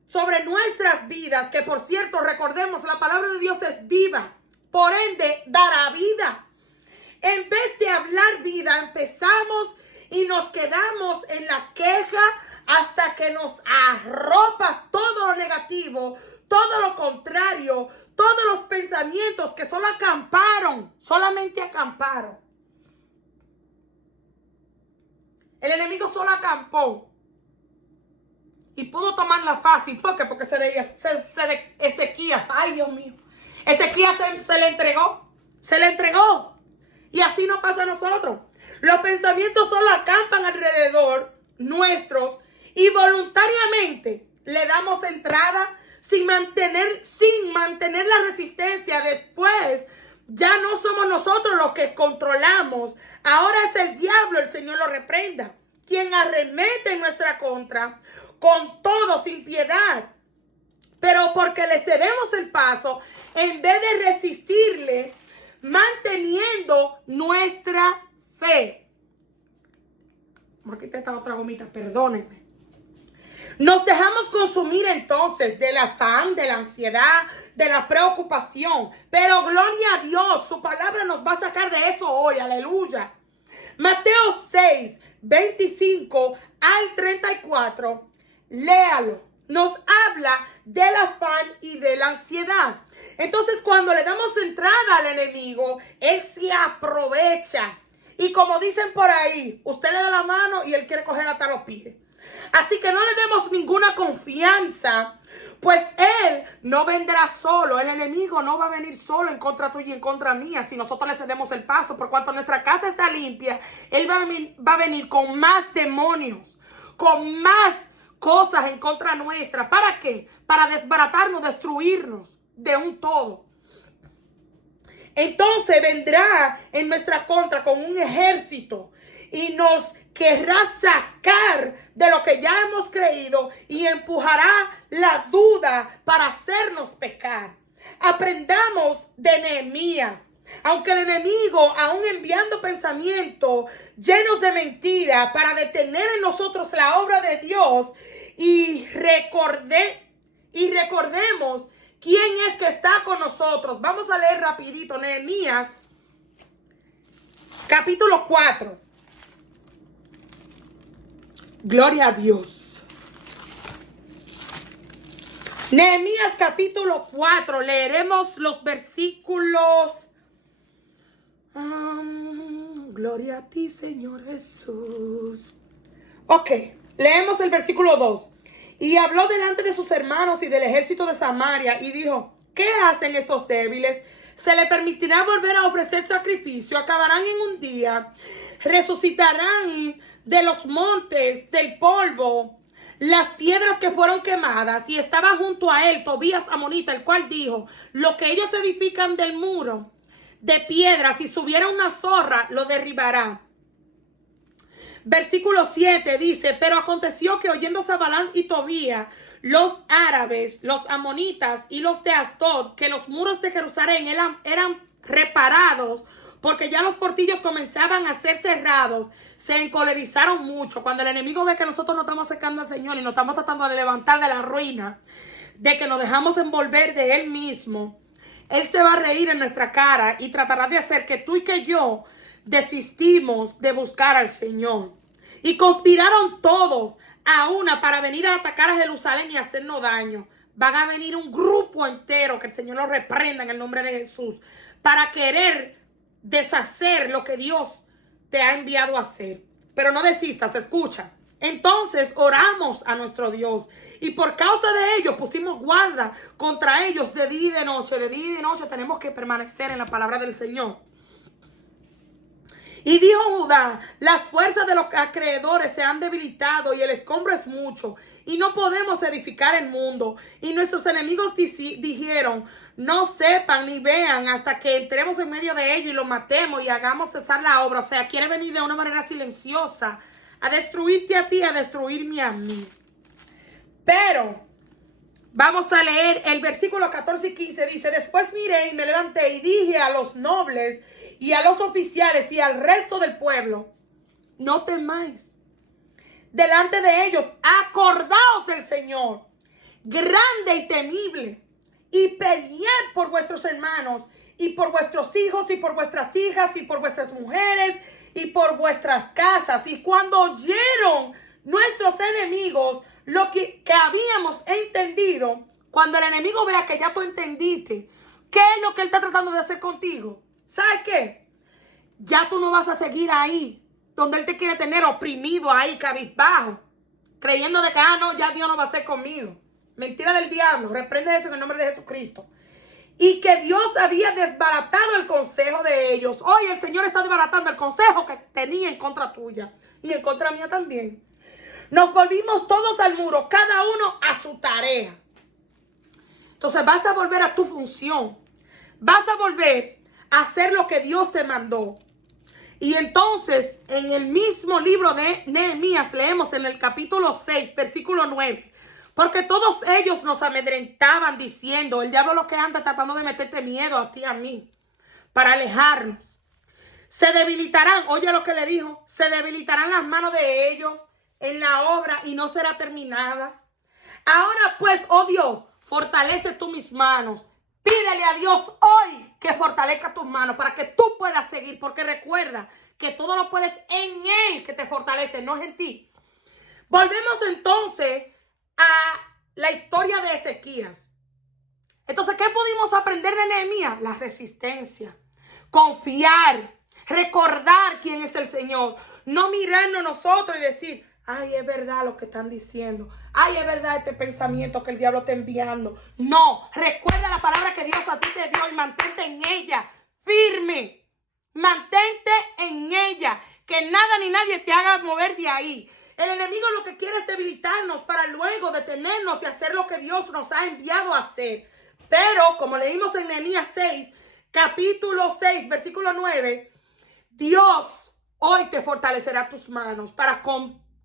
sobre nuestras vidas, que por cierto, recordemos, la palabra de Dios es viva, por ende, dará vida. En vez de hablar vida, empezamos y nos quedamos en la queja hasta que nos arropa todo lo negativo, todo lo contrario, todos los pensamientos que solo acamparon, solamente acamparon. El enemigo solo acampó y pudo tomarla fácil. ¿Por qué? Porque Ezequías, ay Dios mío, Ezequías se le entregó, se le entregó. Y así nos pasa a nosotros. Los pensamientos solo acampan alrededor nuestros y voluntariamente le damos entrada sin mantener la resistencia. Después ya no somos nosotros los que controlamos. Ahora es el diablo, el Señor lo reprenda, quien arremete en nuestra contra con todo, sin piedad. Pero porque le cedemos el paso, en vez de resistirle, manteniendo nuestra fe. Aquí está esta otra gomita, perdónenme. Nos dejamos consumir entonces del afán, de la ansiedad, de la preocupación. Pero gloria a Dios, su palabra nos va a sacar de eso hoy, aleluya. Mateo 6, 25 al 34, léalo. Nos habla del afán y de la ansiedad. Entonces, cuando le damos entrada al enemigo, él se aprovecha. Y como dicen por ahí, usted le da la mano y él quiere coger hasta los pies. Así que no le demos ninguna confianza, pues él no vendrá solo. El enemigo no va a venir solo en contra tuya y en contra mía si nosotros le cedemos el paso. Por cuanto nuestra casa está limpia, él va a venir con más demonios, con más cosas en contra nuestra. ¿Para qué? Para desbaratarnos, destruirnos de un todo. Entonces vendrá en nuestra contra con un ejército y nos querrá sacar de lo que ya hemos creído y empujará la duda para hacernos pecar. Aprendamos de Nehemías. Aunque el enemigo, aún enviando pensamientos llenos de mentira para detener en nosotros la obra de Dios, y recordemos quién es que está con nosotros. Vamos a leer rapidito Nehemías capítulo 4. Gloria a Dios. Nehemías capítulo 4. Leeremos los versículos. Gloria a ti, Señor Jesús. Ok, leemos el versículo 2. Y habló delante de sus hermanos y del ejército de Samaria y dijo: ¿qué hacen estos débiles? ¿Se les permitirá volver a ofrecer sacrificio? ¿Acabarán en un día? ¿Resucitarán de los montes, del polvo, las piedras que fueron quemadas? Y estaba junto a él Tobías amonita, el cual dijo: lo que ellos edifican del muro de piedras, si subiera una zorra, lo derribará. Versículo 7 dice: pero aconteció que oyendo Sanballat y Tobías, los árabes, los amonitas y los de Asdod, que los muros de Jerusalén eran reparados, porque ya los portillos comenzaban a ser cerrados, se encolerizaron mucho. Cuando el enemigo ve que nosotros nos estamos acercando al Señor y nos estamos tratando de levantar de la ruina, de que nos dejamos envolver de Él mismo, Él se va a reír en nuestra cara y tratará de hacer que tú y que yo desistimos de buscar al Señor. Y conspiraron todos a una para venir a atacar a Jerusalén y hacernos daño. Van a venir un grupo entero, que el Señor lo reprenda en el nombre de Jesús, para querer deshacer lo que Dios te ha enviado a hacer. Pero no desistas, escucha. Entonces oramos a nuestro Dios y por causa de ellos pusimos guarda contra ellos de día y de noche. De día y de noche tenemos que permanecer en la palabra del Señor. Y dijo Judá, las fuerzas de los acreedores se han debilitado y el escombro es mucho y no podemos edificar el mundo. Y nuestros enemigos dijeron, no sepan ni vean hasta que entremos en medio de ellos y lo matemos y hagamos cesar la obra. O sea, quiere venir de una manera silenciosa a destruirte a ti, a destruirme a mí. Pero vamos a leer el versículo 14 y 15. Dice, después miré y me levanté y dije a los nobles y a los oficiales y al resto del pueblo, no temáis delante de ellos, acordaos del Señor, grande y temible, y pelead por vuestros hermanos, y por vuestros hijos, y por vuestras hijas, y por vuestras mujeres, y por vuestras casas. Y cuando oyeron nuestros enemigos lo que habíamos entendido, cuando el enemigo vea que ya tú entendiste qué es lo que él está tratando de hacer contigo, ¿sabes qué? Ya tú no vas a seguir ahí donde él te quiere tener oprimido ahí, cabizbajo, creyendo de que, no, ya Dios no va a hacer conmigo. Mentira del diablo. Reprende eso en el nombre de Jesucristo. Y que Dios había desbaratado el consejo de ellos. Hoy el Señor está desbaratando el consejo que tenía en contra tuya y en contra mía también. Nos volvimos todos al muro, cada uno a su tarea. Entonces vas a volver a tu función. Vas a volver a hacer lo que Dios te mandó. Y entonces, en el mismo libro de Nehemías, leemos en el capítulo 6, versículo 9. Porque todos ellos nos amedrentaban diciendo, el diablo lo que anda tratando de meterte miedo a ti y a mí, para alejarnos. Se debilitarán, oye lo que le dijo, se debilitarán las manos de ellos en la obra y no será terminada. Ahora pues, oh Dios, fortalece tú mis manos. Pídele a Dios hoy que fortalezca tus manos para que tú puedas seguir. Porque recuerda que todo lo puedes en Él que te fortalece, no es en ti. Volvemos entonces a la historia de Ezequías. Entonces, ¿qué pudimos aprender de Nehemías? La resistencia, confiar, recordar quién es el Señor. No mirarnos nosotros y decir, ay, es verdad lo que están diciendo. Ay, es verdad este pensamiento que el diablo está enviando. No, recuerda la palabra que Dios a ti te dio y mantente en ella, firme. Mantente en ella, que nada ni nadie te haga mover de ahí. El enemigo lo que quiere es debilitarnos para luego detenernos de hacer lo que Dios nos ha enviado a hacer. Pero, como leímos en Nehemías 6, capítulo 6, versículo 9, Dios hoy te fortalecerá tus manos para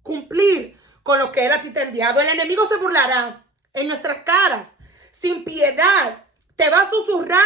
cumplir con lo que Él a ti te ha enviado. El enemigo se burlará en nuestras caras, sin piedad. Te va a susurrar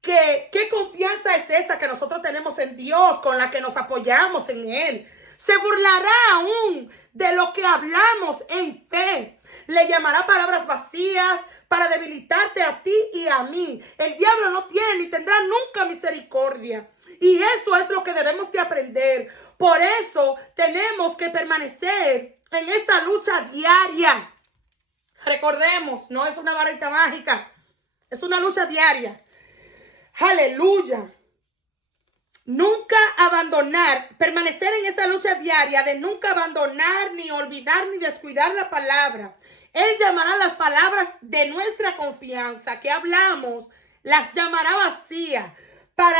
que qué confianza es esa que nosotros tenemos en Dios, con la que nos apoyamos en Él. Se burlará aún de lo que hablamos en fe. Le llamará palabras vacías para debilitarte a ti y a mí. El diablo no tiene ni tendrá nunca misericordia. Y eso es lo que debemos de aprender. Por eso tenemos que permanecer en esta lucha diaria. Recordemos, no es una varita mágica. Es una lucha diaria. Aleluya. Nunca abandonar, permanecer en esta lucha diaria de nunca abandonar, ni olvidar, ni descuidar la palabra. Él llamará las palabras de nuestra confianza que hablamos, las llamará vacías, pero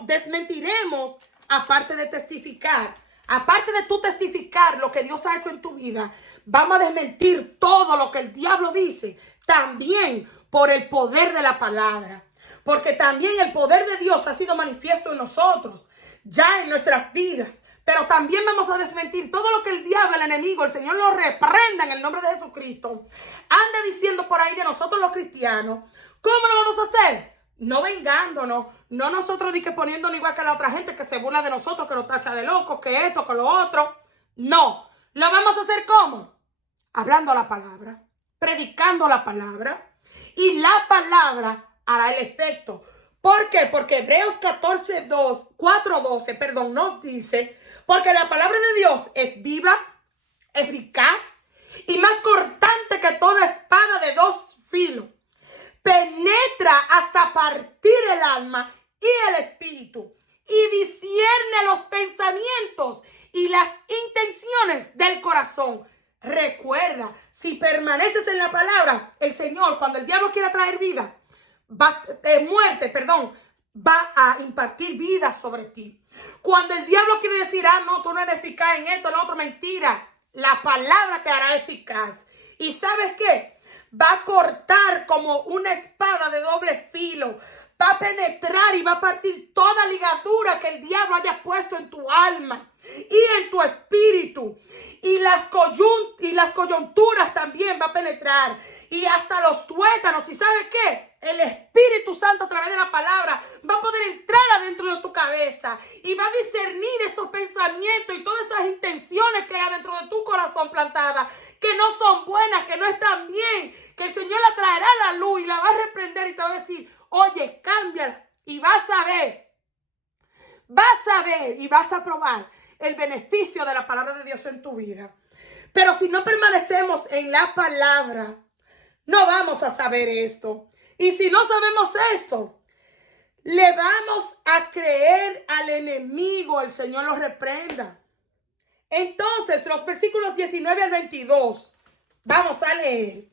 desmentiremos, aparte de testificar, aparte de tú testificar lo que Dios ha hecho en tu vida, vamos a desmentir todo lo que el diablo dice, también por el poder de la palabra. Porque también el poder de Dios ha sido manifiesto en nosotros, ya en nuestras vidas. Pero también vamos a desmentir todo lo que el diablo, el enemigo, el Señor lo reprenda en el nombre de Jesucristo, anda diciendo por ahí de nosotros los cristianos. ¿Cómo lo vamos a hacer? No vengándonos, no nosotros ni que poniéndonos igual que la otra gente que se burla de nosotros, que nos tacha de locos, que esto, que lo otro. No, lo vamos a hacer ¿cómo? Hablando la palabra, predicando la palabra, y la palabra hará el efecto. ¿Por qué? Porque Hebreos 4:12 nos dice, porque la palabra de Dios es viva, eficaz y más cortante que toda espada de dos filos. Penetra hasta partir el alma y el espíritu y discierne los pensamientos y las intenciones del corazón. Recuerda, si permaneces en la palabra, el Señor, cuando el diablo quiera traer vida, va a impartir vida sobre ti. Cuando el diablo quiere decir, no, tú no eres eficaz en esto, en otro, mentira. La palabra te hará eficaz. ¿Y sabes qué? Va a cortar como una espada de doble filo. Va a penetrar y va a partir toda ligadura que el diablo haya puesto en tu alma y en tu espíritu. Y las coyunturas también va a penetrar. Y hasta los tuétanos. ¿Y sabes qué? El Espíritu Santo a través de la palabra va a poder entrar adentro de tu cabeza y va a discernir esos pensamientos y todas esas intenciones que hay adentro de tu corazón plantadas, que no son buenas, que no están bien, que el Señor la traerá a la luz y la va a reprender y te va a decir, oye, cámbiala, y vas a ver y vas a probar el beneficio de la palabra de Dios en tu vida. Pero si no permanecemos en la palabra, no vamos a saber esto. Y si no sabemos esto, le vamos a creer al enemigo. El Señor lo reprenda. Entonces, los versículos 19 al 22, vamos a leer.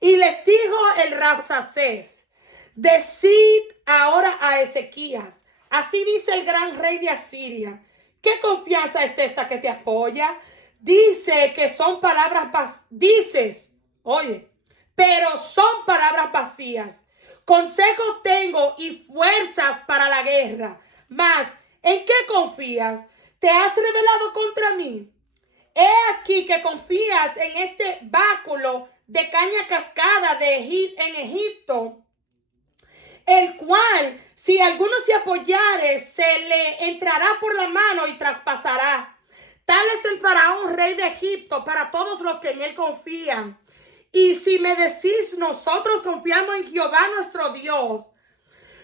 Y les dijo el Rabsacés, decid ahora a Ezequías, así dice el gran rey de Asiria, ¿qué confianza es esta que te apoya? Dice que son palabras, pero son palabras vacías. Consejo tengo y fuerzas para la guerra. Mas, ¿en qué confías? ¿Te has rebelado contra mí? He aquí que confías en este báculo de caña cascada en Egipto, el cual, si alguno se apoyare, se le entrará por la mano y traspasará. Tal es el faraón, rey de Egipto, para todos los que en él confían. Y si me decís, nosotros confiamos en Jehová nuestro Dios,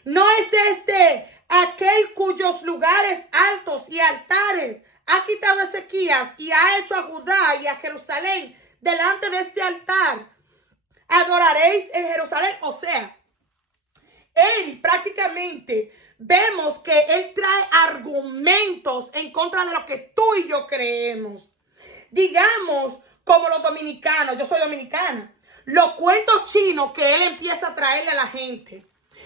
¿no es este aquel cuyos lugares altos y altares ha quitado Ezequías y ha hecho a Judá y a Jerusalén delante de este altar? Adoraréis en Jerusalén. O sea, él prácticamente vemos que él trae argumentos en contra de lo que tú y yo creemos. Digamos, como los dominicanos, yo soy dominicana, los cuentos chinos que él empieza a traerle a la gente.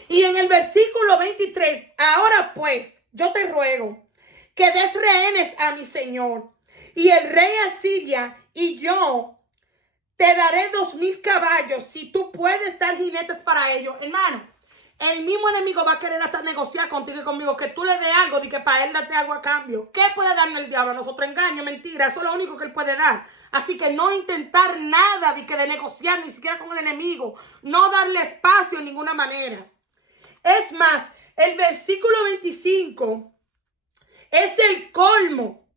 Y en el versículo 23, ahora pues, yo te ruego que des rehenes a mi señor y el rey Asiria, y yo te daré 2,000 caballos si tú puedes dar jinetes para ellos. Hermano, el mismo enemigo va a querer hasta negociar contigo y conmigo, que tú le des algo, de que para él date algo a cambio. ¿Qué puede darme el diablo a nosotros? Engaño, mentira, eso es lo único que él puede dar. Así que no intentar nada de negociar, ni siquiera con el enemigo. No darle espacio en ninguna manera. Es más, el versículo 25 es el colmo.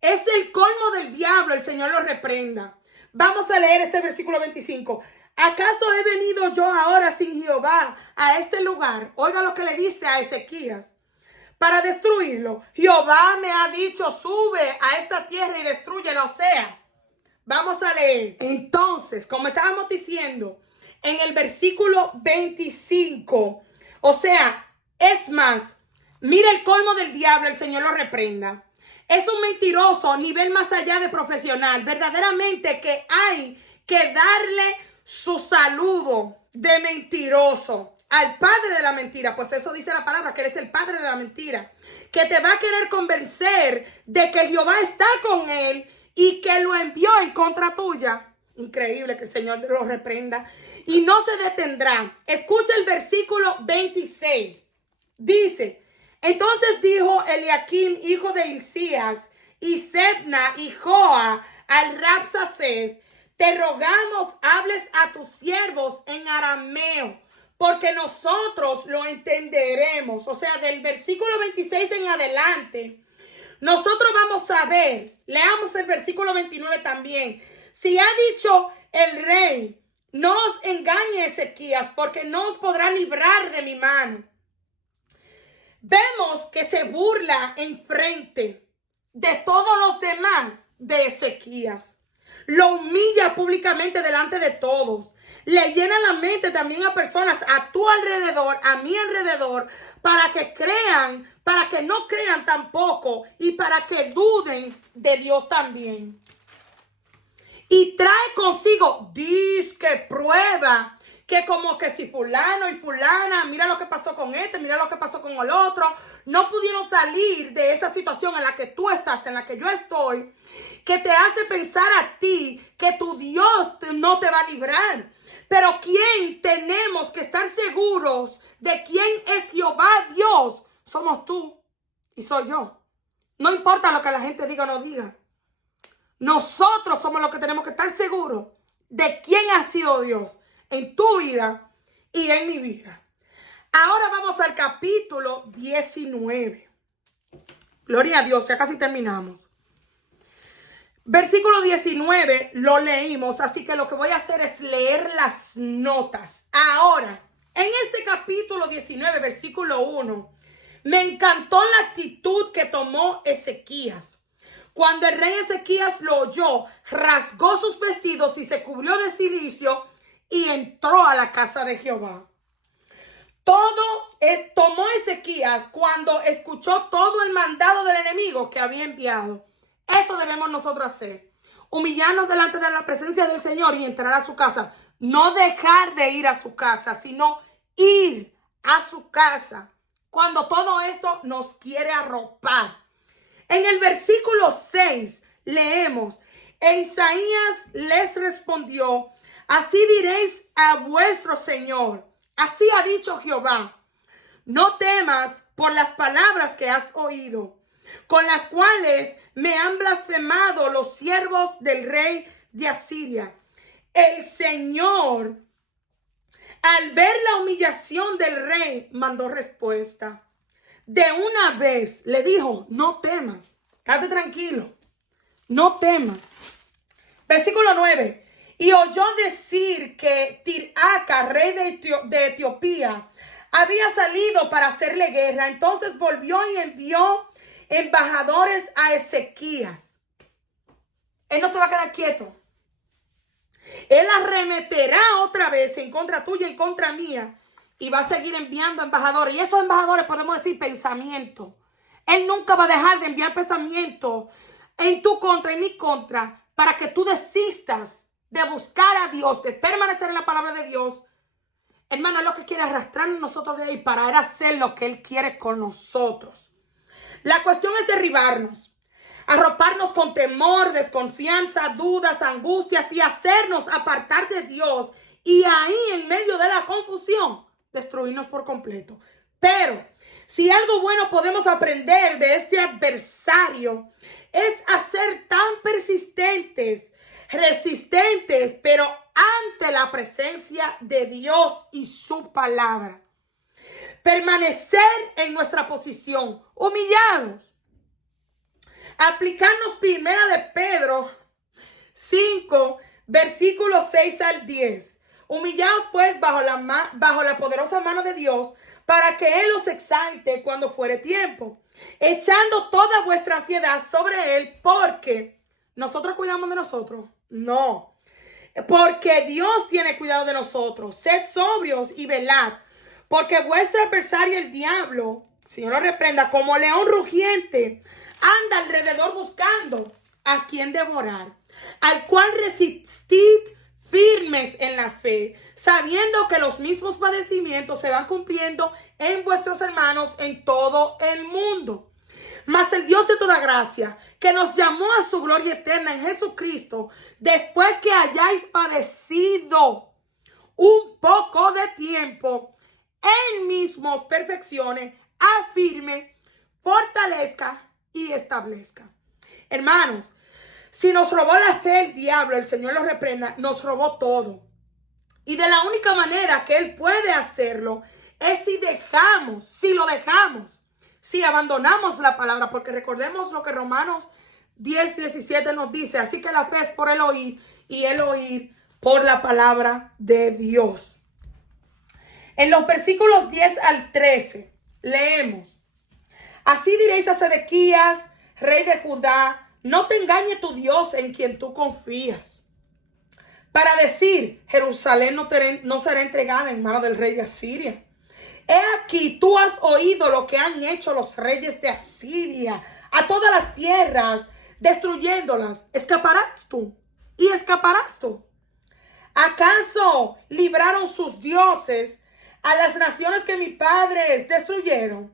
Es el colmo del diablo, el Señor lo reprenda. Vamos a leer este versículo 25. ¿Acaso he venido yo ahora sin Jehová a este lugar? Oiga lo que le dice a Ezequías. Para destruirlo. Jehová me ha dicho, sube a esta tierra y destrúyela. O sea, vamos a leer. Entonces, como estábamos diciendo, en el versículo 25, o sea, es más, mira el colmo del diablo, el Señor lo reprenda. Es un mentiroso, nivel más allá de profesional. Verdaderamente que hay que darle su saludo de mentiroso al padre de la mentira. Pues eso dice la palabra, que él es el padre de la mentira. Que te va a querer convencer de que Jehová está con él y que lo envió en contra tuya. Increíble, que el Señor lo reprenda. Y no se detendrá. Escucha el versículo 26. Dice, entonces dijo Eliakim, hijo de Hilcías, y Sebna y Joa al Rabsacés, te rogamos, hables a tus siervos en arameo, porque nosotros lo entenderemos. O sea, del versículo 26 en adelante, nosotros vamos a ver, leamos el versículo 29 también. Si ha dicho el rey, no os engañe Ezequías, porque no os podrá librar de mi mano. Vemos que se burla enfrente de todos los demás de Ezequías. Lo humilla públicamente delante de todos. Le llena la mente también a personas a tu alrededor, a mi alrededor, para que crean, para que no crean tampoco y para que duden de Dios también. Y trae consigo disque prueba que como que si fulano y fulana, mira lo que pasó con este, mira lo que pasó con el otro, no pudieron salir de esa situación en la que tú estás, en la que yo estoy, que te hace pensar a ti que tu Dios no te va a librar. Pero ¿quién tenemos que estar seguros de quién es Jehová Dios? Somos tú y soy yo. No importa lo que la gente diga o no diga. Nosotros somos los que tenemos que estar seguros de quién ha sido Dios en tu vida y en mi vida. Ahora vamos al capítulo 19. Gloria a Dios, ya casi terminamos. Versículo 19 lo leímos, así que lo que voy a hacer es leer las notas. Ahora, en este capítulo 19, versículo 1, me encantó la actitud que tomó Ezequías. Cuando el rey Ezequías lo oyó, rasgó sus vestidos y se cubrió de cilicio y entró a la casa de Jehová. Tomó Ezequías cuando escuchó todo el mandado del enemigo que había enviado. Eso debemos nosotros hacer. Humillarnos delante de la presencia del Señor y entrar a su casa. No dejar de ir a su casa, sino ir a su casa. Cuando todo esto nos quiere arropar. En el versículo 6 leemos: e Isaías les respondió: así diréis a vuestro Señor. Así ha dicho Jehová: no temas por las palabras que has oído, con las cuales me han blasfemado los siervos del rey de Asiria. El Señor, al ver la humillación del rey, mandó respuesta. De una vez le dijo: no temas, estate tranquilo, no temas. Versículo 9. Y oyó decir que Tirhaka, rey de Etiopía, había salido para hacerle guerra. Entonces volvió y envió embajadores a Ezequías. Él no se va a quedar quieto. Él arremeterá otra vez en contra tuya, en contra mía, y va a seguir enviando embajadores. Y esos embajadores podemos decir pensamiento. Él nunca va a dejar de enviar pensamiento en tu contra, en mi contra, para que tú desistas de buscar a Dios, de permanecer en la palabra de Dios. Hermano, es lo que quiere arrastrarnos nosotros de ahí para hacer lo que Él quiere con nosotros. La cuestión es derribarnos, arroparnos con temor, desconfianza, dudas, angustias y hacernos apartar de Dios. Y ahí, en medio de la confusión, destruirnos por completo. Pero si algo bueno podemos aprender de este adversario es a ser tan persistentes, resistentes, pero ante la presencia de Dios y su palabra. Permanecer en nuestra posición, humillados. Aplicarnos primera de Pedro 5, versículos 6 al 10. Humillaos pues bajo la poderosa mano de Dios, para que Él os exalte cuando fuere tiempo, echando toda vuestra ansiedad sobre Él, porque nosotros cuidamos de nosotros. No, porque Dios tiene cuidado de nosotros. Sed sobrios y velad, porque vuestro adversario el diablo, Señor lo reprenda, como león rugiente, anda alrededor buscando a quien devorar, al cual resistid firmes en la fe, sabiendo que los mismos padecimientos se van cumpliendo en vuestros hermanos en todo el mundo. Mas el Dios de toda gracia, que nos llamó a su gloria eterna en Jesucristo, después que hayáis padecido un poco de tiempo, Él mismo os perfeccione, afirme, fortalezca y establezca. Hermanos, si nos robó la fe el diablo, el Señor lo reprenda, nos robó todo. Y de la única manera que Él puede hacerlo es si lo dejamos, si abandonamos la palabra, porque recordemos lo que Romanos 10:17 nos dice. Así que la fe es por el oír y el oír por la palabra de Dios. En los versículos 10 al 13 leemos: así diréis a Sedequías, rey de Judá: no te engañe tu Dios en quien tú confías, para decir: Jerusalén no será entregada en manos del rey de Asiria. He aquí, tú has oído lo que han hecho los reyes de Asiria a todas las tierras, destruyéndolas. Escaparás tú y escaparás tú. ¿Acaso libraron sus dioses a las naciones que mis padres destruyeron?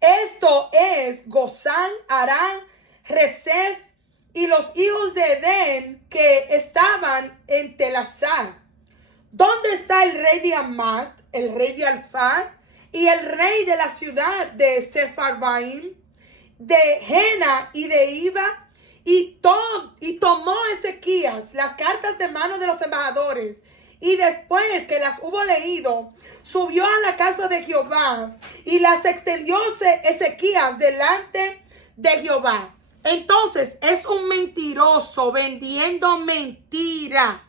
Esto es Gozán, Harán, Resef y los hijos de Edén que estaban en Telasar. ¿Dónde está el rey de Amat, el rey de Alfar y el rey de la ciudad de Sepharvaim, de Jena y de Iba? Y tomó Ezequías las cartas de mano de los embajadores, y después que las hubo leído, subió a la casa de Jehová y las extendió Ezequías delante de Jehová. Entonces es un mentiroso vendiendo mentira.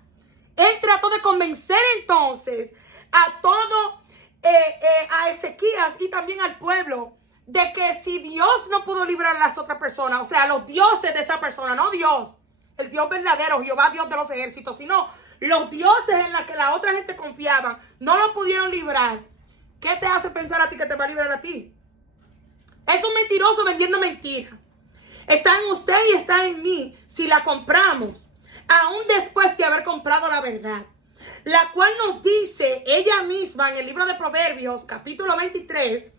Él trató de convencer entonces a Ezequías y también al pueblo de que si Dios no pudo librar a las otras personas, o sea, los dioses de esa persona, no Dios, el Dios verdadero, Jehová, Dios de los ejércitos, sino los dioses en los que la otra gente confiaba, no lo pudieron librar. ¿Qué te hace pensar a ti que te va a librar a ti? Es un mentiroso vendiendo mentiras. Está en usted y está en mí si la compramos, aún después de haber comprado la verdad, la cual nos dice ella misma en el libro de Proverbios, capítulo 23,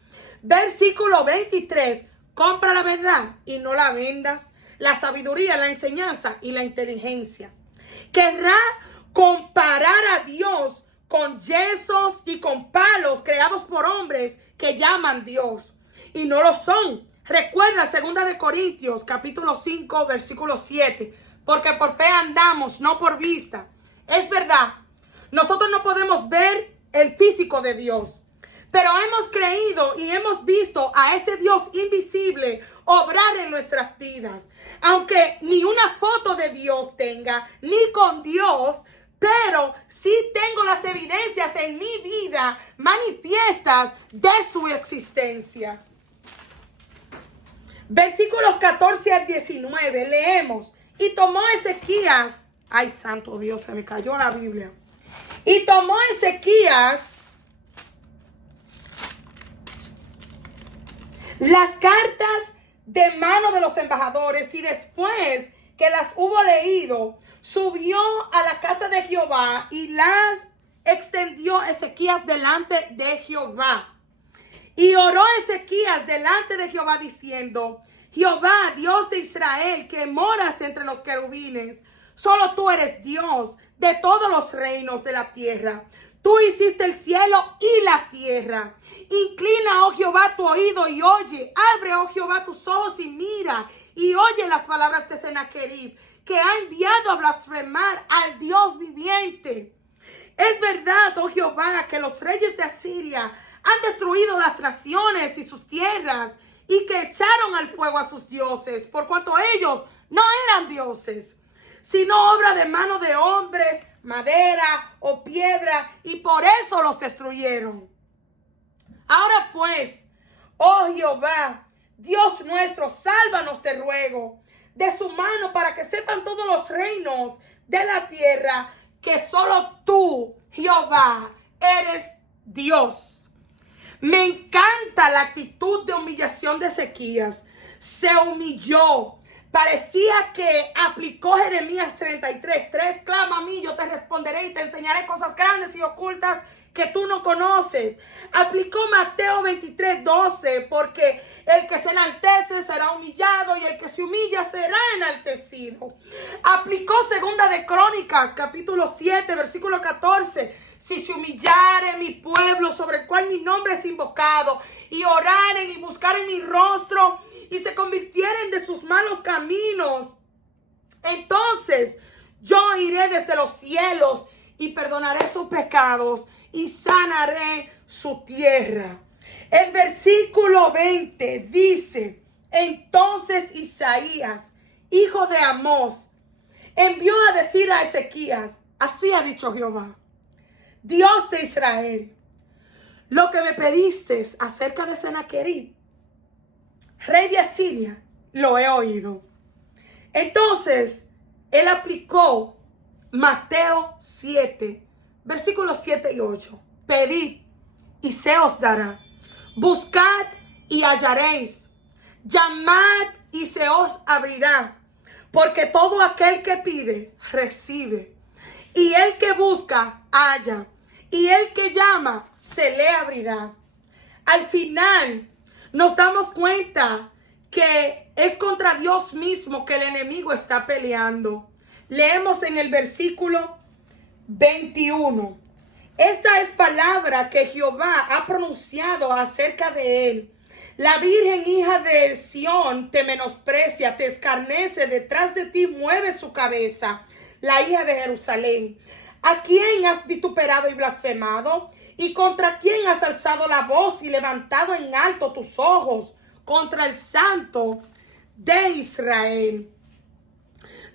versículo 23, compra la verdad y no la vendas, la sabiduría, la enseñanza y la inteligencia. Querrá comparar a Dios con yesos y con palos creados por hombres que llaman Dios y no lo son. Recuerda 2 de Corintios, capítulo 5, versículo 7, porque por fe andamos, no por vista. Es verdad, nosotros no podemos ver el físico de Dios, pero hemos creído y hemos visto a ese Dios invisible obrar en nuestras vidas. Aunque ni una foto de Dios tenga, ni con Dios, pero sí tengo las evidencias en mi vida manifiestas de su existencia. Versículos 14 al 19, leemos. Y tomó Ezequías, ay santo Dios, se me cayó la Biblia. Y tomó Ezequías las cartas de mano de los embajadores y después que las hubo leído, subió a la casa de Jehová y las extendió Ezequías delante de Jehová. Y oró Ezequías delante de Jehová diciendo: Jehová, Dios de Israel, que moras entre los querubines, solo tú eres Dios de todos los reinos de la tierra. Tú hiciste el cielo y la tierra. Inclina, oh Jehová, tu oído y oye. Abre, oh Jehová, tus ojos y mira. Y oye las palabras de Sennacherib, que ha enviado a blasfemar al Dios viviente. Es verdad, oh Jehová, que los reyes de Asiria han destruido las naciones y sus tierras, y que echaron al fuego a sus dioses, por cuanto ellos no eran dioses, sino obra de mano de hombres, madera o piedra, y por eso los destruyeron. Ahora pues, oh Jehová, Dios nuestro, sálvanos, te ruego, de su mano, para que sepan todos los reinos de la tierra que solo tú, Jehová, eres Dios. Me encanta la actitud de humillación de Ezequías. Se humilló. Parecía que aplicó Jeremías 33:3. Clama a mí, yo te responderé y te enseñaré cosas grandes y ocultas que tú no conoces. Aplicó Mateo 23:12, porque el que se enaltece será humillado y el que se humilla será enaltecido. Aplicó 2 de Crónicas, capítulo 7, versículo 14. Si se humillare mi pueblo sobre el cual mi nombre es invocado, y oraren y buscaren mi rostro, y se convirtieren de sus malos caminos, entonces yo iré desde los cielos y perdonaré sus pecados y sanaré su tierra. El versículo 20 dice: entonces Isaías, hijo de Amós, envió a decir a Ezequías: así ha dicho Jehová, Dios de Israel, lo que me pediste acerca de Sennacherib, rey de Asiria, lo he oído. Entonces, él aplicó Mateo 7, versículos 7 y 8. Pedid y se os dará. Buscad y hallaréis. Llamad y se os abrirá. Porque todo aquel que pide, recibe. Y el que busca, halla. Y el que llama, se le abrirá. Al final nos damos cuenta que es contra Dios mismo que el enemigo está peleando. Leemos en el versículo 21. Esta es palabra que Jehová ha pronunciado acerca de él. La Virgen hija de Sión te menosprecia, te escarnece, detrás de ti mueve su cabeza, la hija de Jerusalén. ¿A quién has vituperado y blasfemado? ¿Y contra quién has alzado la voz y levantado en alto tus ojos? Contra el Santo de Israel.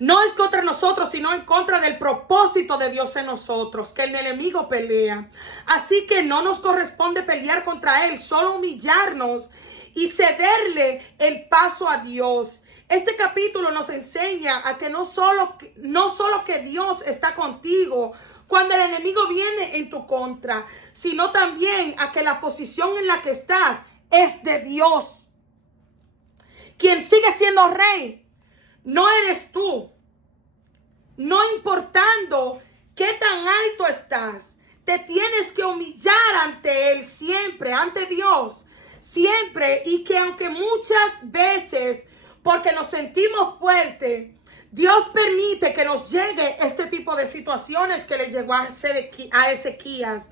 No es contra nosotros, sino en contra del propósito de Dios en nosotros, que el enemigo pelea. Así que no nos corresponde pelear contra él, solo humillarnos y cederle el paso a Dios. Este capítulo nos enseña a que no solo que Dios está contigo cuando el enemigo viene en tu contra, sino también a que la posición en la que estás es de Dios. Quien sigue siendo rey no eres tú. No importando qué tan alto estás, te tienes que humillar ante Él siempre, ante Dios, siempre. Y que aunque muchas veces, porque nos sentimos fuertes, Dios permite que nos llegue este tipo de situaciones que le llegó a Ezequías,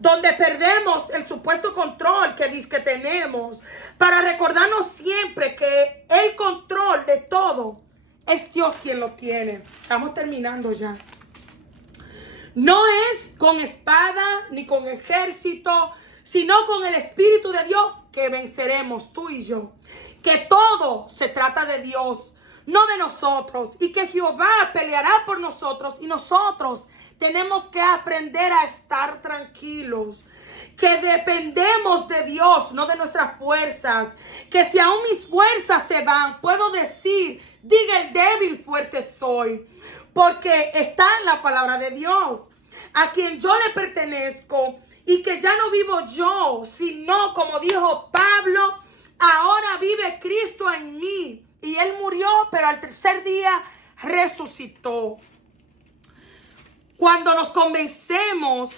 donde perdemos el supuesto control que dice que tenemos, para recordarnos siempre que el control de todo es Dios quien lo tiene. Estamos terminando ya. No es con espada ni con ejército, sino con el Espíritu de Dios que venceremos tú y yo. Que todo se trata de Dios, no de nosotros. Y que Jehová peleará por nosotros y nosotros tenemos que aprender a estar tranquilos. Que dependemos de Dios, no de nuestras fuerzas. Que si aún mis fuerzas se van, puedo decir: diga el débil, fuerte soy. Porque está en la palabra de Dios, a quien yo le pertenezco, y que ya no vivo yo, sino, como dijo Pablo, ahora vive Cristo en mí. Y Él murió, pero al tercer día resucitó. Cuando nos convencemos,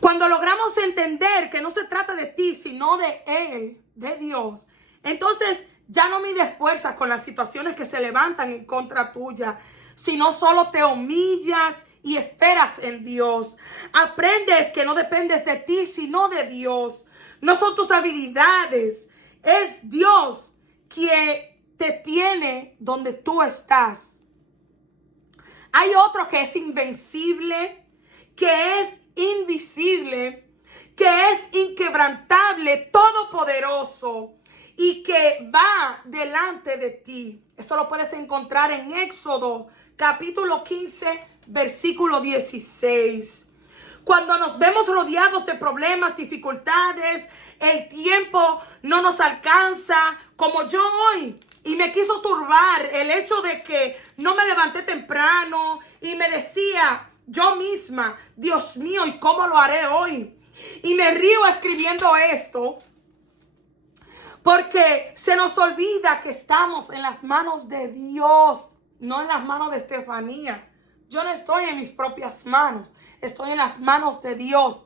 cuando logramos entender que no se trata de ti, sino de Él, de Dios, entonces ya no mides fuerzas con las situaciones que se levantan en contra tuya, sino solo te humillas y esperas en Dios. Aprendes que no dependes de ti, sino de Dios. No son tus habilidades, es Dios quien te tiene donde tú estás. Hay otro que es invencible, que es invisible, que es inquebrantable, todopoderoso y que va delante de ti. Eso lo puedes encontrar en Éxodo capítulo 15, versículo 16. Cuando nos vemos rodeados de problemas, dificultades, el tiempo no nos alcanza, como yo hoy. Y me quiso turbar el hecho de que no me levanté temprano y me decía yo misma: Dios mío, ¿y cómo lo haré hoy? Y me río escribiendo esto porque se nos olvida que estamos en las manos de Dios, no en las manos de Estefanía. Yo no estoy en mis propias manos, estoy en las manos de Dios.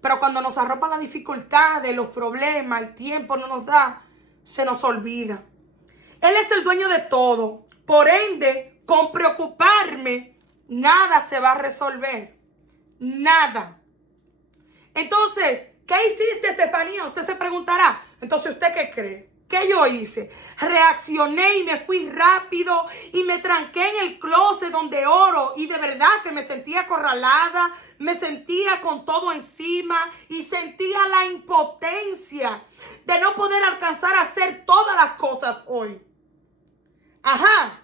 Pero cuando nos arropan las dificultades, los problemas, el tiempo no nos da, se nos olvida. Él es el dueño de todo. Por ende, con preocuparme, nada se va a resolver. Nada. Entonces, ¿qué hiciste, Estefanía? Usted se preguntará. Entonces, ¿usted qué cree? ¿Qué yo hice? Reaccioné y me fui rápido y me tranqué en el closet donde oro, y de verdad que me sentía acorralada, me sentía con todo encima y sentía la impotencia de no poder alcanzar a hacer todas las cosas hoy. Ajá.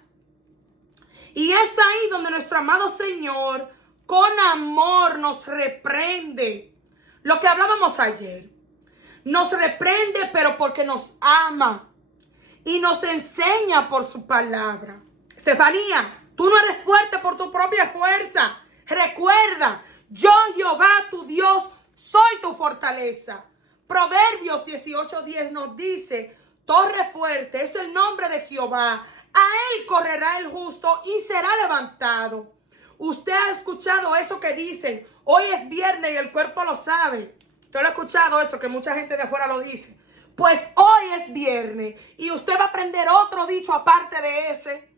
Y es ahí donde nuestro amado Señor con amor nos reprende. Lo que hablábamos ayer. Nos reprende, pero porque nos ama y nos enseña por su palabra. Estefanía, tú no eres fuerte por tu propia fuerza. Recuerda, yo, Jehová, tu Dios, soy tu fortaleza. Proverbios 18:10 nos dice: torre fuerte es el nombre de Jehová, A él correrá el justo y será levantado. Usted ha escuchado eso que dicen, hoy es viernes y el cuerpo lo sabe. Yo lo he escuchado eso, que mucha gente de afuera lo dice. Pues hoy es viernes y usted va a aprender otro dicho aparte de ese.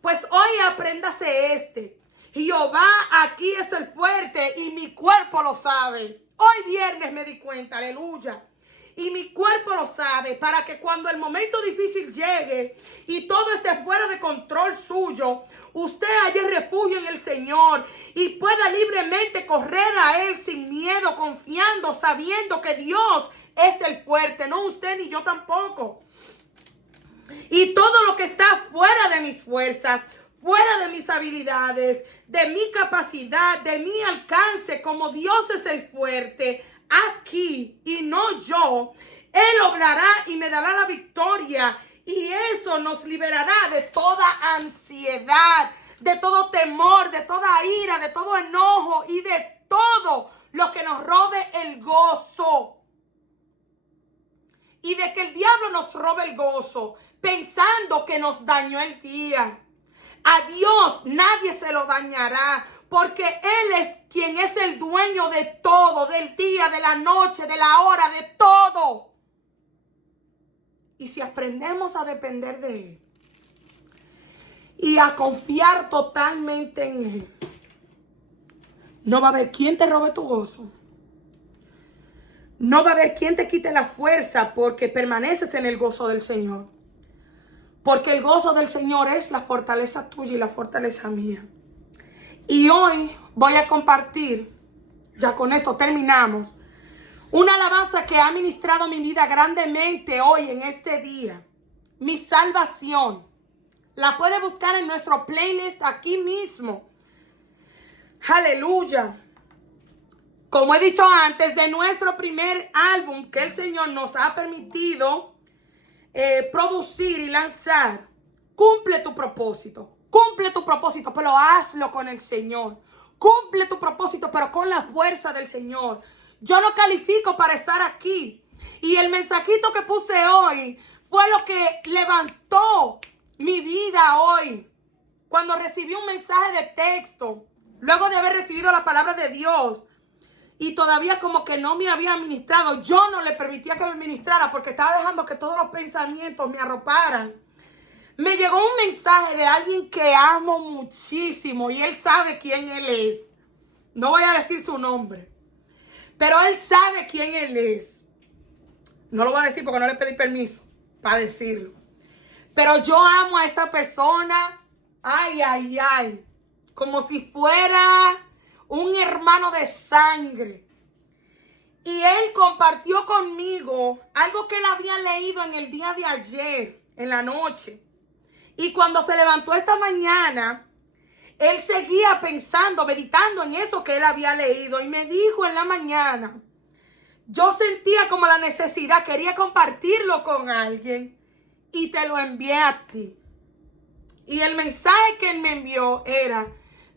Pues hoy apréndase este. Jehová aquí es el fuerte y mi cuerpo lo sabe. Hoy viernes me di cuenta, aleluya. Y mi cuerpo lo sabe, para que cuando el momento difícil llegue y todo esté fuera de control suyo, usted halle refugio en el Señor y pueda libremente correr a Él sin miedo, confiando, sabiendo que Dios es el fuerte, no usted ni yo tampoco. Y todo lo que está fuera de mis fuerzas, fuera de mis habilidades, de mi capacidad, de mi alcance, como Dios es el fuerte, aquí y no yo, Él obrará y me dará la victoria. Y eso nos liberará de toda ansiedad, de todo temor, de toda ira, de todo enojo y de todo lo que nos robe el gozo. Y de que el diablo nos robe el gozo, pensando que nos dañó el día. A Dios nadie se lo dañará, porque Él es quien es el dueño de todo, del día, de la noche, de la hora, de todo. Y si aprendemos a depender de Él y a confiar totalmente en Él, no va a haber quien te robe tu gozo. No va a haber quien te quite la fuerza porque permaneces en el gozo del Señor. Porque el gozo del Señor es la fortaleza tuya y la fortaleza mía. Y hoy voy a compartir, ya con esto terminamos, una alabanza que ha ministrado mi vida grandemente hoy en este día. Mi salvación. La puede buscar en nuestro playlist aquí mismo. Aleluya. Como he dicho antes, de nuestro primer álbum que el Señor nos ha permitido producir y lanzar. Cumple tu propósito, pero hazlo con el Señor. Cumple tu propósito, pero con la fuerza del Señor. Yo no califico para estar aquí. Y el mensajito que puse hoy fue lo que levantó mi vida hoy. Cuando recibí un mensaje de texto, luego de haber recibido la palabra de Dios, y todavía como que no me había ministrado, yo no le permitía que me ministrara porque estaba dejando que todos los pensamientos me arroparan. Me llegó un mensaje de alguien que amo muchísimo y él sabe quién él es. No voy a decir su nombre, pero él sabe quién él es. No lo voy a decir porque no le pedí permiso para decirlo. Pero yo amo a esta persona, ay, ay, ay, como si fuera un hermano de sangre. Y él compartió conmigo algo que él había leído en el día de ayer, en la noche. Y cuando se levantó esta mañana, él seguía pensando, meditando en eso que él había leído. Y me dijo en la mañana, yo sentía como la necesidad, quería compartirlo con alguien y te lo envié a ti. Y el mensaje que él me envió era,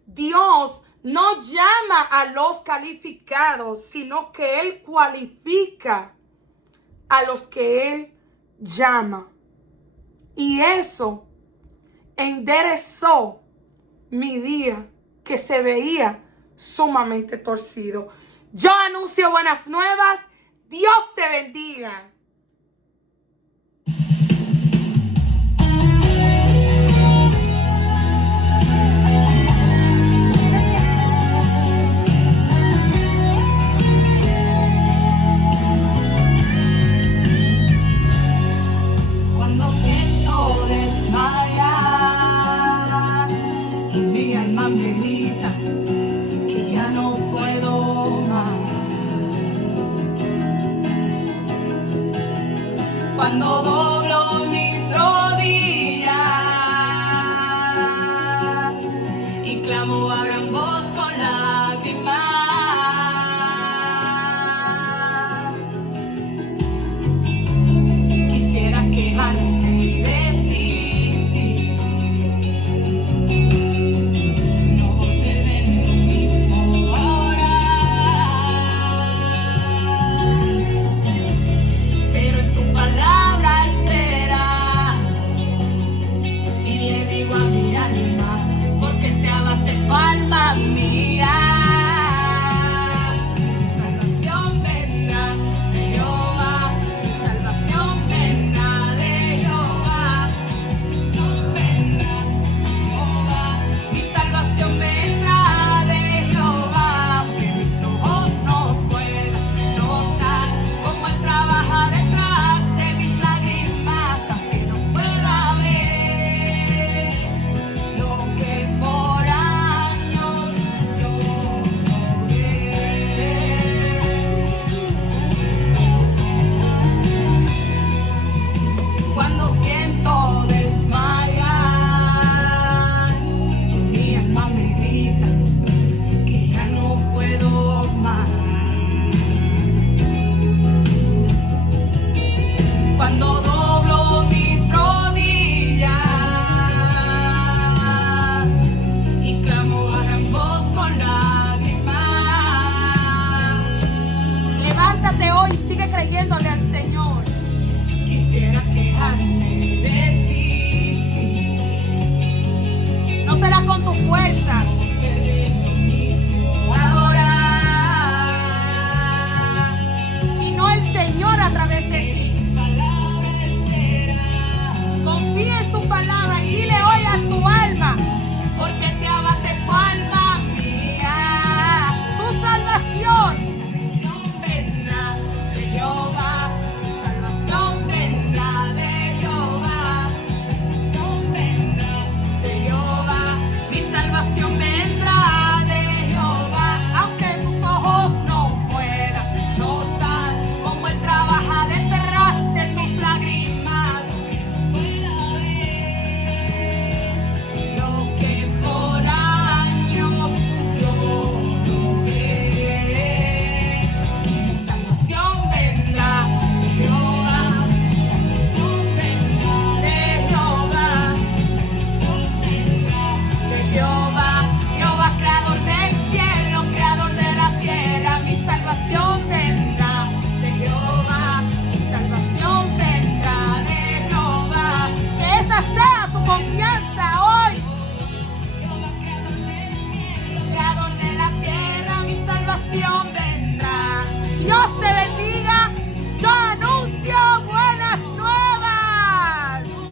Dios no llama a los calificados, sino que Él cualifica a los que Él llama. Y eso enderezó mi día que se veía sumamente torcido. Yo anuncio buenas nuevas. Dios te bendiga.